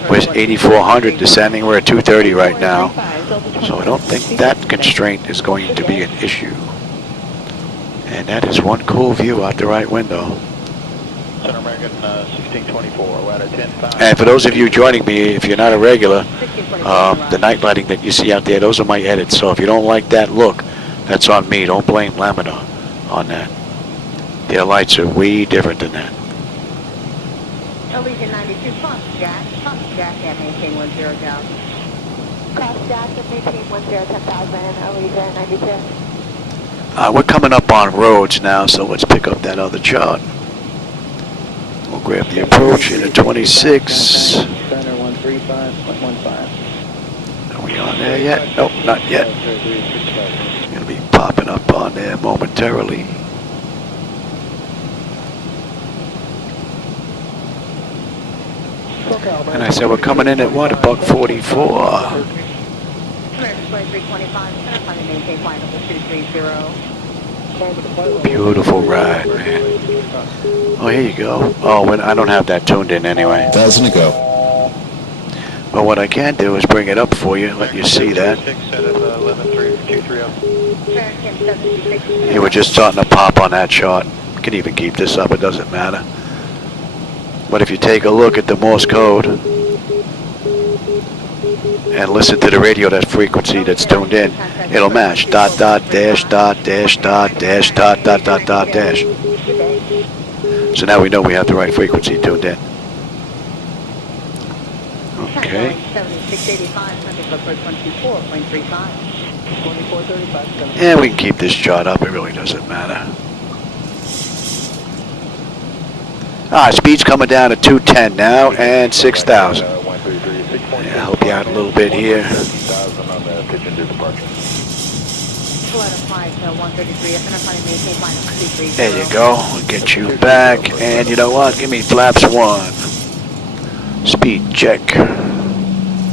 With 8,400 descending, we're at 230 right now. So I don't think that constraint is going to be an issue. And that is one cool view out the right window. Center American 1624, ladder 10.5. And for those of you joining me, if you're not a regular, the night lighting that you see out there, those are my edits. So if you don't like that look, that's on me. Don't blame Laminar on that. Their lights are way different than that. Allegiant 92, cross Jack and maintain 10 down. Cross Jack and maintain 10,000, Allegiant 92. We're coming up on roads now, so let's pick up that other chart. We'll grab the approach in at 26. Center 135.15. Are we on there yet? Nope, not yet. Gonna be popping up on there momentarily. And I said we're coming in at what? $144. Beautiful ride, man. Oh, here you go. Oh, I don't have that tuned in anyway. 1,000 to go. But what I can do is bring it up for you, let you see that. Hey, we're just starting to pop on that chart. You can even keep this up, it doesn't matter. But if you take a look at the Morse code and listen to the radio, that frequency that's tuned in, it'll match. Dot, dot, dash, dot, dash, dot, dash, dot, dot, dot, dot, dash. So now we know we have the right frequency tuned in. Okay. And we can keep this chart up, it really doesn't matter. Speed's coming down to 210 now and 6,000. Yeah, help you out a little bit here. There you go. We'll get you back. And you know what? Give me flaps 1. Speed check.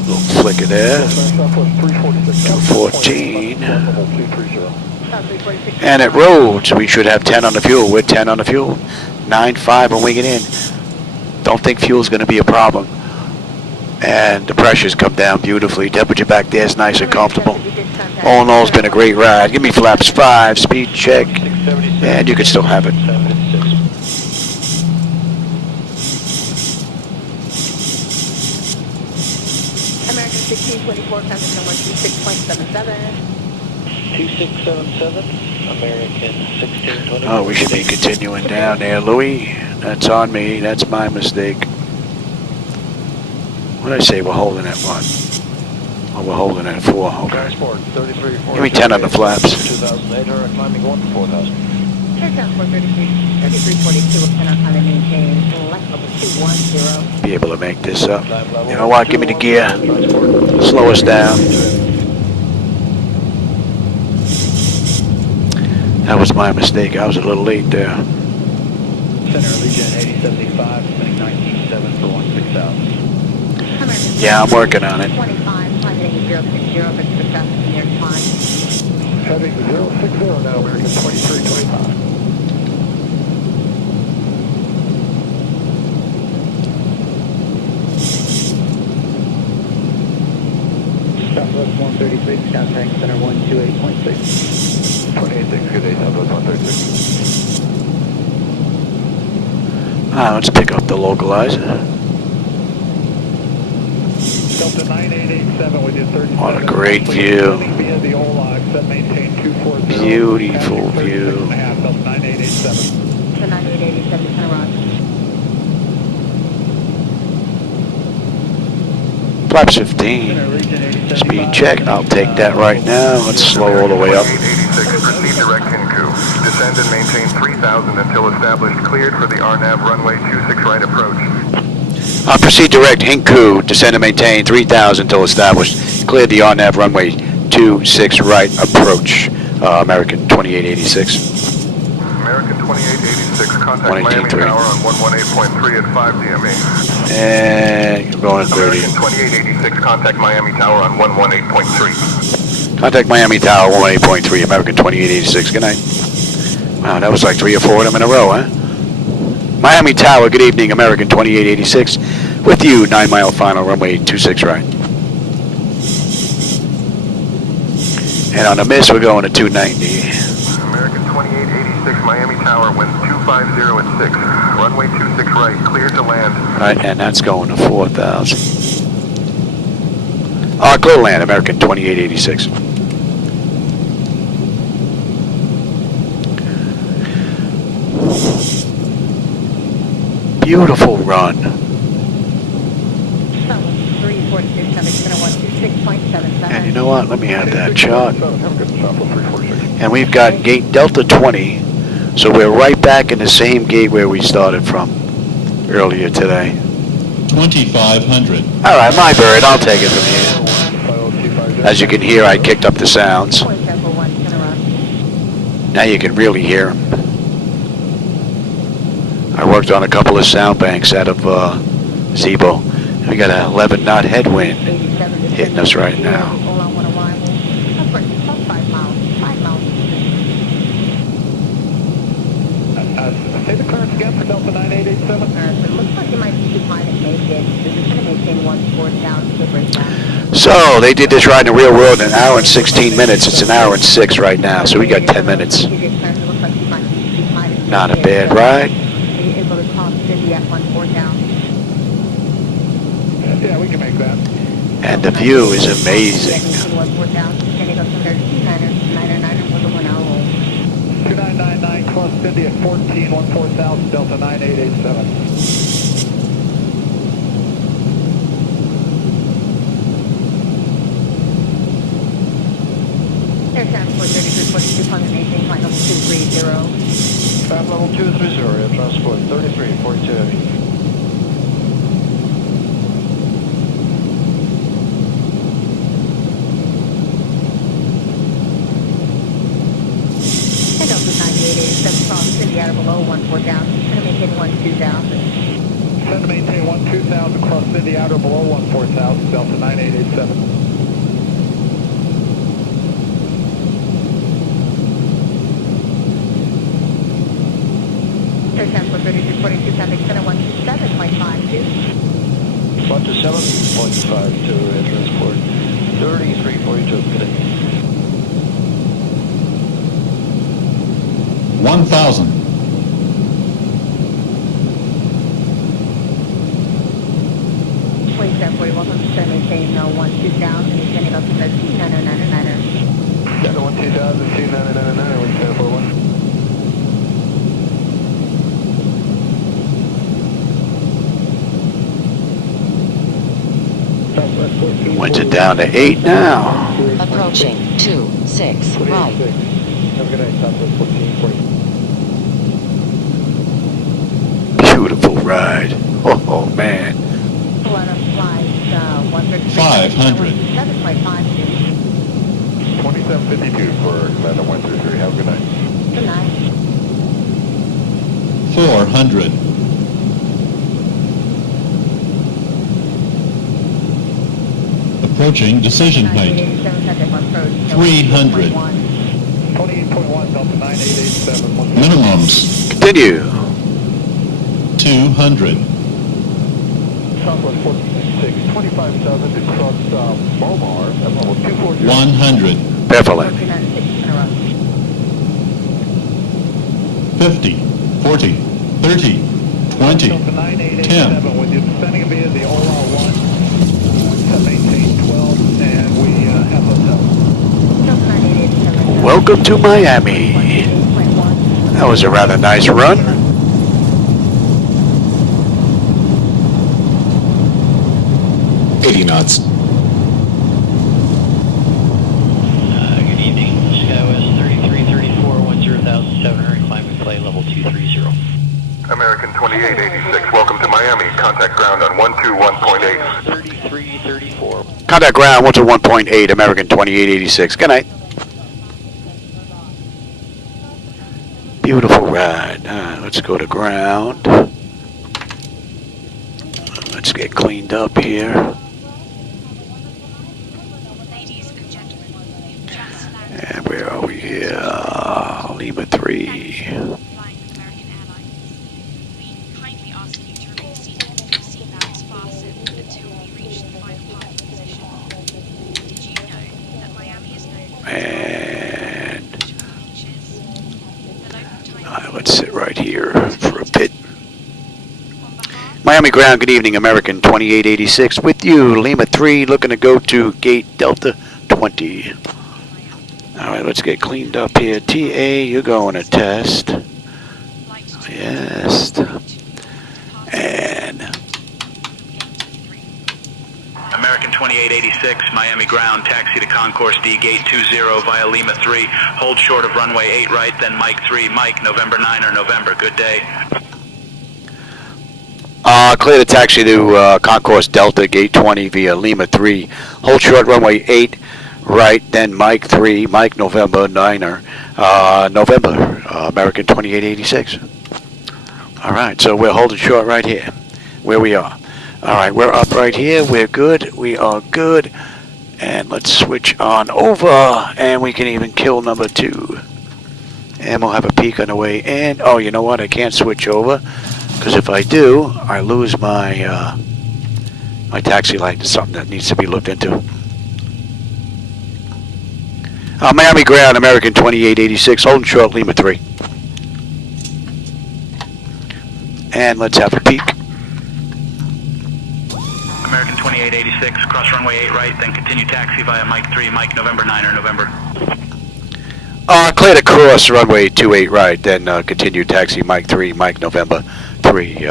Little flicker there. 214. And at roads, we should have 10 on the fuel. We're 10 on the fuel. 9.5 and winging in. Don't think fuel's going to be a problem. And the pressure's come down beautifully. Temperature back there is nice and comfortable. All in all, it's been a great ride. Give me flaps 5, speed check, and you can still have it. American 1624, contact number 26.77. 2677, American 1624. Oh, we should be continuing down there, Louis. That's on me. That's my mistake. What did I say? We're holding at 1. Oh, we're holding at 4. Okay. Give me 10 on the flaps. 2008, or climbing 1 to 4,000. Touchdown 433, 3342, and I'm maintain left level 210. Be able to make this up. You know what? Give me the gear. Slow us down. That was my mistake. I was a little late there. Center Allegiant 8075, spinning 19.7 for 16,000. Yeah, I'm working on it. 25, climbing 060, but success in your climb. Heading 060 now, American 2325. 33, contact center 128.6. 28.6, good day, Southwest 136. Let's pick up the localizer. Delta 9887 with you 37. What a great view. Via the OLOG, set maintain 240. Beautiful view. Delta 9887. The 9887 is going to Flaps 15. Speed check. I'll take that right now. Let's slow all the way up. 2886, proceed direct Hinku. Descend and maintain 3000 until established, cleared for the RNAV runway 26 right approach. Proceed direct Hinku. Descend and maintain 3000 until established. Clear the RNAV runway 26 right approach. American 2886. American 2886, contact Miami Tower on 118.3 at 5 DME. And you're going at 30. American 2886, contact Miami Tower on 118.3. Contact Miami Tower 118.3, American 2886. Good night. Wow, that was like 3 or 4 of them in a row, huh? Miami Tower, good evening, American 2886. With you, 9 mile final, runway 26 right. And on the miss, we're going to 290. American 2886, Miami Tower, wind 250 at 6. Runway 26 right, clear to land. Right, and that's going to 4,000. Clear to land, American 2886. Beautiful run. And you know what? Let me add that chart. And we've got gate Delta 20, so we're right back in the same gate where we started from earlier today. 2,500. All right, my bird, I'll take it from here. As you can hear, I kicked up the sounds. Now you can really hear them. I worked on a couple of sound banks out of Zibo. We got an 11 knot headwind hitting us right now. Say the clearance again for Delta 9887. It looks like you might be too high to make it. This is going to maintain 140,000 to bring back. So they did this ride in the real world in an hour and 16 minutes. It's an hour and 6 right now, so we got 10 minutes. Not a bad ride. Yeah, we can make that. And the view is amazing. 2999 cross India 14 14,000 Delta 9887. Air Transport 3342, Climate Maintain, flight level 230. Flight level 230, Air Transport 3342. Out of below 14,000, going to maintain 12,000. Send to maintain 12,000, cross Indy outer below 14,000, Delta 9887. Air Transport 3342, contact center 127.52. 127.52, Air Transport 3342, good day. 1,000. Wait, 41, to maintain 12,000, he's sending up to 13,999. Delta 12,000, 2999, wind 741. Went it down to 8 now. Approaching 26 right. Have a good night, Southwest 1440. Beautiful ride. Oh man. 500. 2752 for Commander 133. Have a good night. Good night. 400. Approaching decision height. 300. 28.1 Delta 9887. Minimums. Continue. 200. Southwest 1496, 25,000 to cross Bomar at level 240. 100. Beverly. 50, 40, 30, 20, 10. With you descending via the OLA 1, maintain 12, and we have hotel. Welcome to Miami. That was a rather nice run. Knots. Good evening, SkyWest 3334, 10,700, climbing play level 230. American 2886, welcome to Miami. Contact ground on 121.8. 3334. Contact ground 121.8, American 2886. Good night. Beautiful ride. Let's go to ground. Let's get cleaned up here. And where are we here? Lima 3. Flying with American Airlines. We kindly ask you to remain seated with your seatbelts fastened until we reach the final parking position. Did you know that Miami is known for And beaches? The local time let's sit right here for a bit. Miami ground, good evening, American 2886 with you. Lima 3 looking to go to gate Delta 20. Alright, let's get cleaned up here. TA, you're going to test. Yes. And American 2886, Miami ground, taxi to Concourse D, gate 20 via Lima 3. Hold short of runway 8 right, then Mike 3. Mike, November 9 or November. Good day. Clear the taxi to Concourse Delta, gate 20 via Lima 3. Hold short runway 8. Right, then Mike 3, Mike November 9er, November, American 2886. All right, so we're holding short right here, where we are. All right, we're up right here, we're good, we are good. And let's switch on over, and we can even kill number 2. And we'll have a peek on the way in. Oh, you know what, I can't switch over, because if I do, I lose my, my taxi light. It's something that needs to be looked into. Miami ground, American 2886, holding short, Lima 3. And let's have a peek. American 2886, cross runway 8 right, then continue taxi via Mike 3, Mike November 9 or November. Clear to cross runway 28 right, then continue taxi Mike 3, Mike November 3,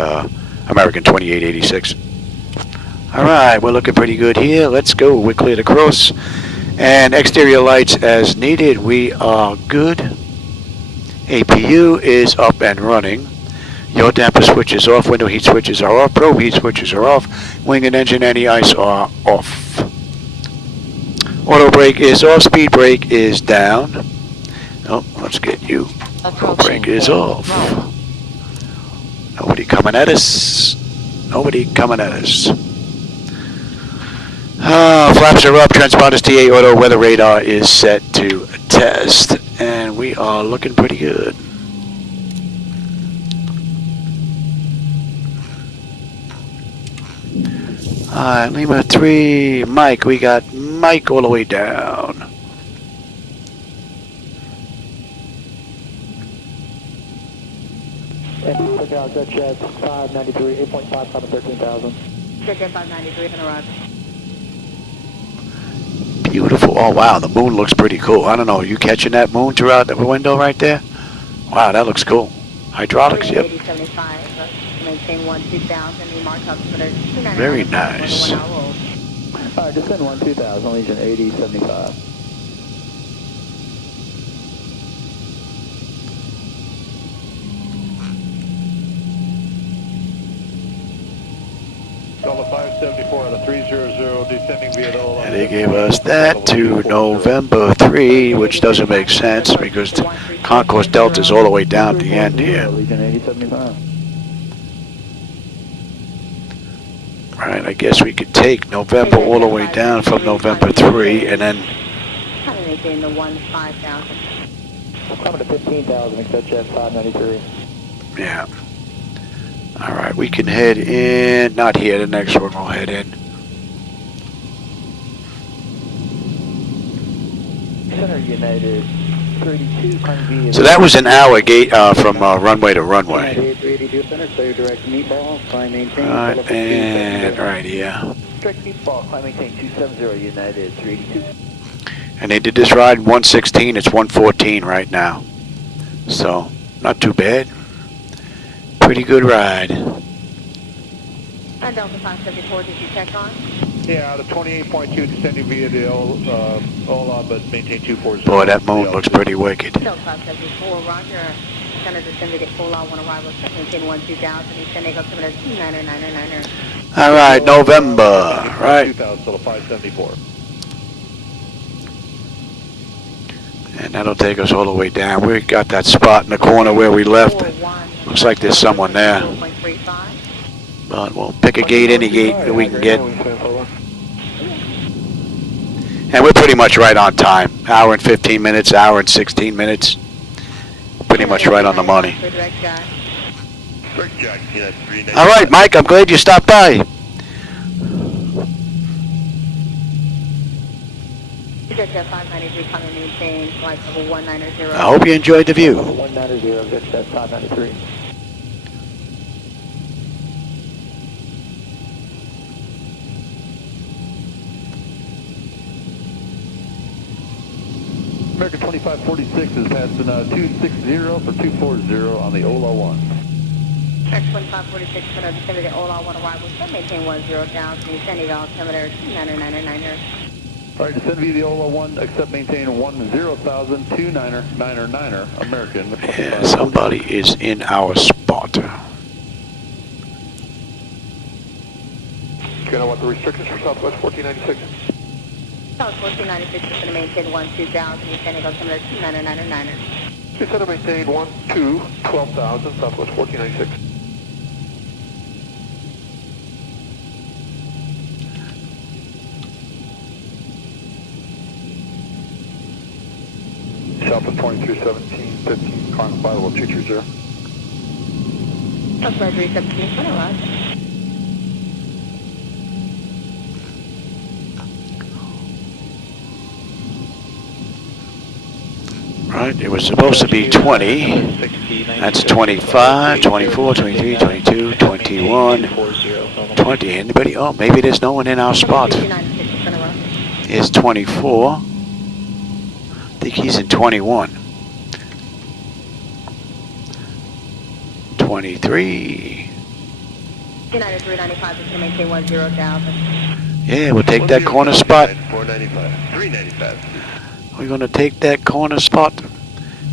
American 2886. All right, we're looking pretty good here. Let's go. We're clear to cross. And exterior lights as needed. We are good. APU is up and running. Yaw damper switch is off. Window heat switches are off. Probe heat switches are off. Wing and engine anti-ice are off. Auto brake is off. Speed brake is down. Oh, let's get you. Auto brake is off. Nobody coming at us. Nobody coming at us. Flaps are up, transponders TA auto, weather radar is set to test, and we are looking pretty good. Alright, Lima 3, Mike, we got Mike all the way down. Look out, Dutch Jet 593, 8.5, 13,000. Check 593 in the run. Beautiful. Oh, wow, the moon looks pretty cool. I don't know, are you catching that moon throughout the window right there? Wow, that looks cool. Hydraulics, yep. 8075, maintain 12000, mark altimeter. Very nice. Alright, descend 12000, Legion 8075. Delta 574 out of 300, descending via the And they gave us that to November 3, which doesn't make sense because the Concourse Delta is all the way down at the end here. Right, I guess we could take November all the way down from November 3 and then... How to maintain the 5000? Coming to 15,000, Dutch Jet 593. Yeah. All right, we can head in. Not here. The next one we'll head in. Center United 32. So that was an hour gate from runway to runway. 82 center, clear direct meatball, climb maintain. Right, and right here. Direct meatball, climb maintain 270 United 382. And they did this ride 116. It's 114 right now. So not too bad. Pretty good ride. And Delta 574, did you check on? Yeah, the 28.2 descending via the Ola, but maintain 240. Boy, that moon looks pretty wicked. Delta 574, roger. Center descend to get full out, one arrival, maintain 12000, descending up to the 29999er. All right, November, right? 2000, so 574. And that'll take us all the way down. We got that spot in the corner where we left. Looks like there's someone there. But we'll pick a gate, any gate that we can get. And we're pretty much right on time. Hour and 15 minutes, hour and 16 minutes. Pretty much right on the money. All right, Mike, I'm glad you stopped by. I hope you enjoyed the view. 190, Jet 593. American 2546 is passing 260 for 240 on the Ola 1. American 2546, center descending to Ola 1 arrival, maintain 10 down, descending altimeter 29999er. All right, descend via the Ola 1, accept maintain 10,000, 29999er, American. Yeah, somebody is in our spot. Do you know what the restrictions for Southwest 1496? Southwest 1496 is going to maintain 12,000, descending altimeter 29999er. Descend to maintain 12,000, Southwest 1496. Southwest 2317, climb 50220. Southwest 317, 20 roger. Right, it was supposed to be 20. That's 25, 24, 23, 22, 21, 20. Anybody? Oh, maybe there's no one in our spot. Is 24. I think he's in 21. 23. United 395 is going to maintain 10,000. Yeah, we'll take that corner spot. 495, 395. We're going to take that corner spot.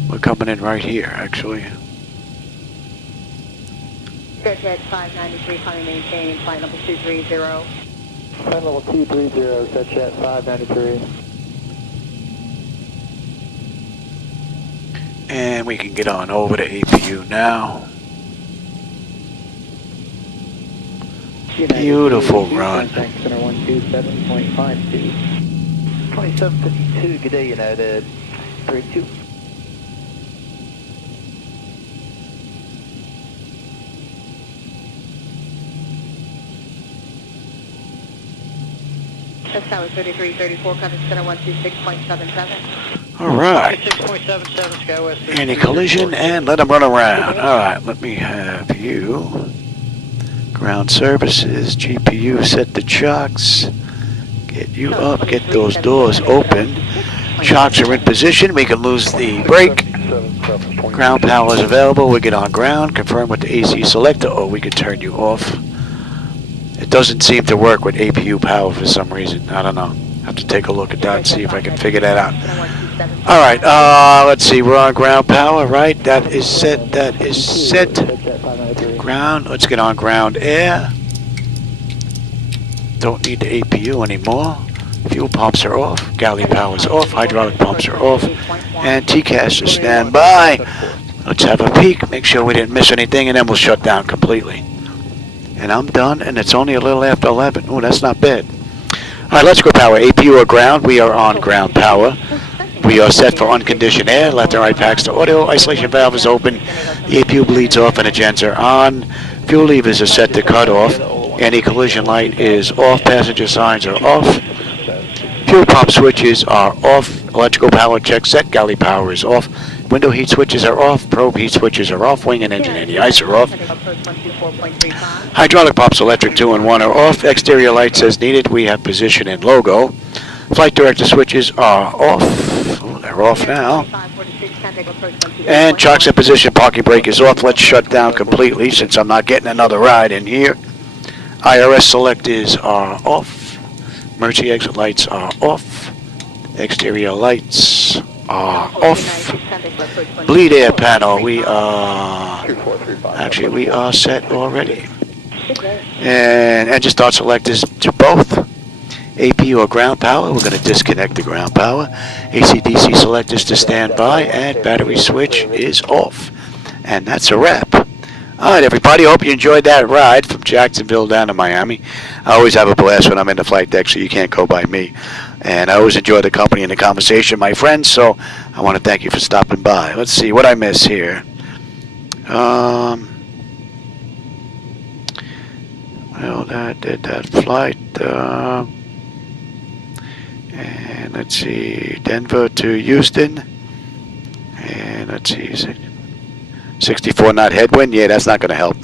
We're coming in right here, actually. Jet 593, climbing maintain, flight level 230. Flight level 230, Jet 593. And we can get on over to APU now. Beautiful run. Center 127.52. 2752, good day, United 32. That's Tower 3334, cover center 126.77. All right. 26.77, SkyWest. Any collision and let them run around. All right, let me have you. Ground services, GPU set the chocks. Get you up, get those doors open. Chocks are in position, we can lose the brake. Ground power is available, we get on ground, confirm with the AC selector, or we can turn you off. It doesn't seem to work with APU power for some reason, I don't know. Have to take a look at that and see if I can figure that out. All right, let's see, we're on ground power, right? That is set, that is set. Ground, let's get on ground air. Don't need the APU anymore. Fuel pumps are off, galley power's off, hydraulic pumps are off, and TCAS is stand by. Let's have a peek, make sure we didn't miss anything, and then we'll shut down completely. And I'm done, and it's only a little after 11. Oh, that's not bad. All right, let's go power. APU or ground. We are on ground power. We are set for unconditioned air. Left and right packs to audio. Isolation valve is open. The APU bleeds off, and the gens are on. Fuel levers are set to cut off. Anti-collision light is off. Passenger signs are off. Fuel pump switches are off. Electrical power check set. Galley power is off. Window heat switches are off. Probe heat switches are off. Wing and engine anti-ice are off. Hydraulic pumps electric 2 and 1 are off. Exterior lights as needed. We have position and logo. Flight director switches are off. Oh, they're off now. And chocks in position. Parking brake is off. Let's shut down completely since I'm not getting another ride in here. IRS selectors are off. Emergency exit lights are off. Exterior lights are off. Bleed air panel, we are set already. And engine start selectors to both. AP or ground power, we're going to disconnect the ground power. AC/DC selectors to standby, and battery switch is off. And that's a wrap. All right, everybody, hope you enjoyed that ride from Jacksonville down to Miami. I always have a blast when I'm in the flight deck, so you can't go by me. And I always enjoy the company and the conversation, my friends, so I want to thank you for stopping by. Let's see what I miss here. Well, that did that flight. And let's see, Denver to Houston. And let's see, 64 knot headwind. Yeah, that's not going to help.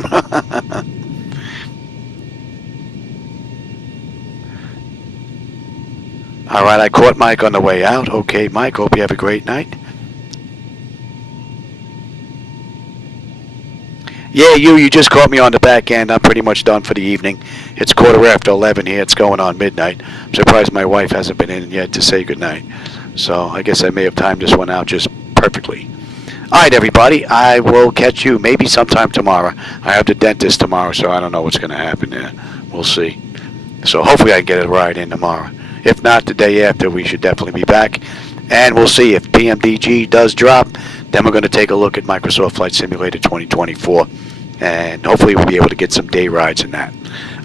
All right, I caught Mike on the way out. Okay, Mike, hope you have a great night. Yeah, you just caught me on the back end. I'm pretty much done for the evening. It's 11:15 here. It's going on midnight. I'm surprised my wife hasn't been in yet to say goodnight. So I guess I may have timed this one out just perfectly. All right, everybody. I will catch you maybe sometime tomorrow. I have the dentist tomorrow, so I don't know what's going to happen there. We'll see. So hopefully I can get a ride in tomorrow. If not, the day after, we should definitely be back. And we'll see if PMDG does drop. Then we're going to take a look at Microsoft Flight Simulator 2024. And hopefully we'll be able to get some day rides in that.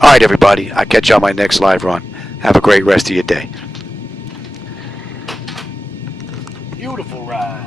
All right, everybody. I'll catch you on my next live run. Have a great rest of your day. Beautiful ride.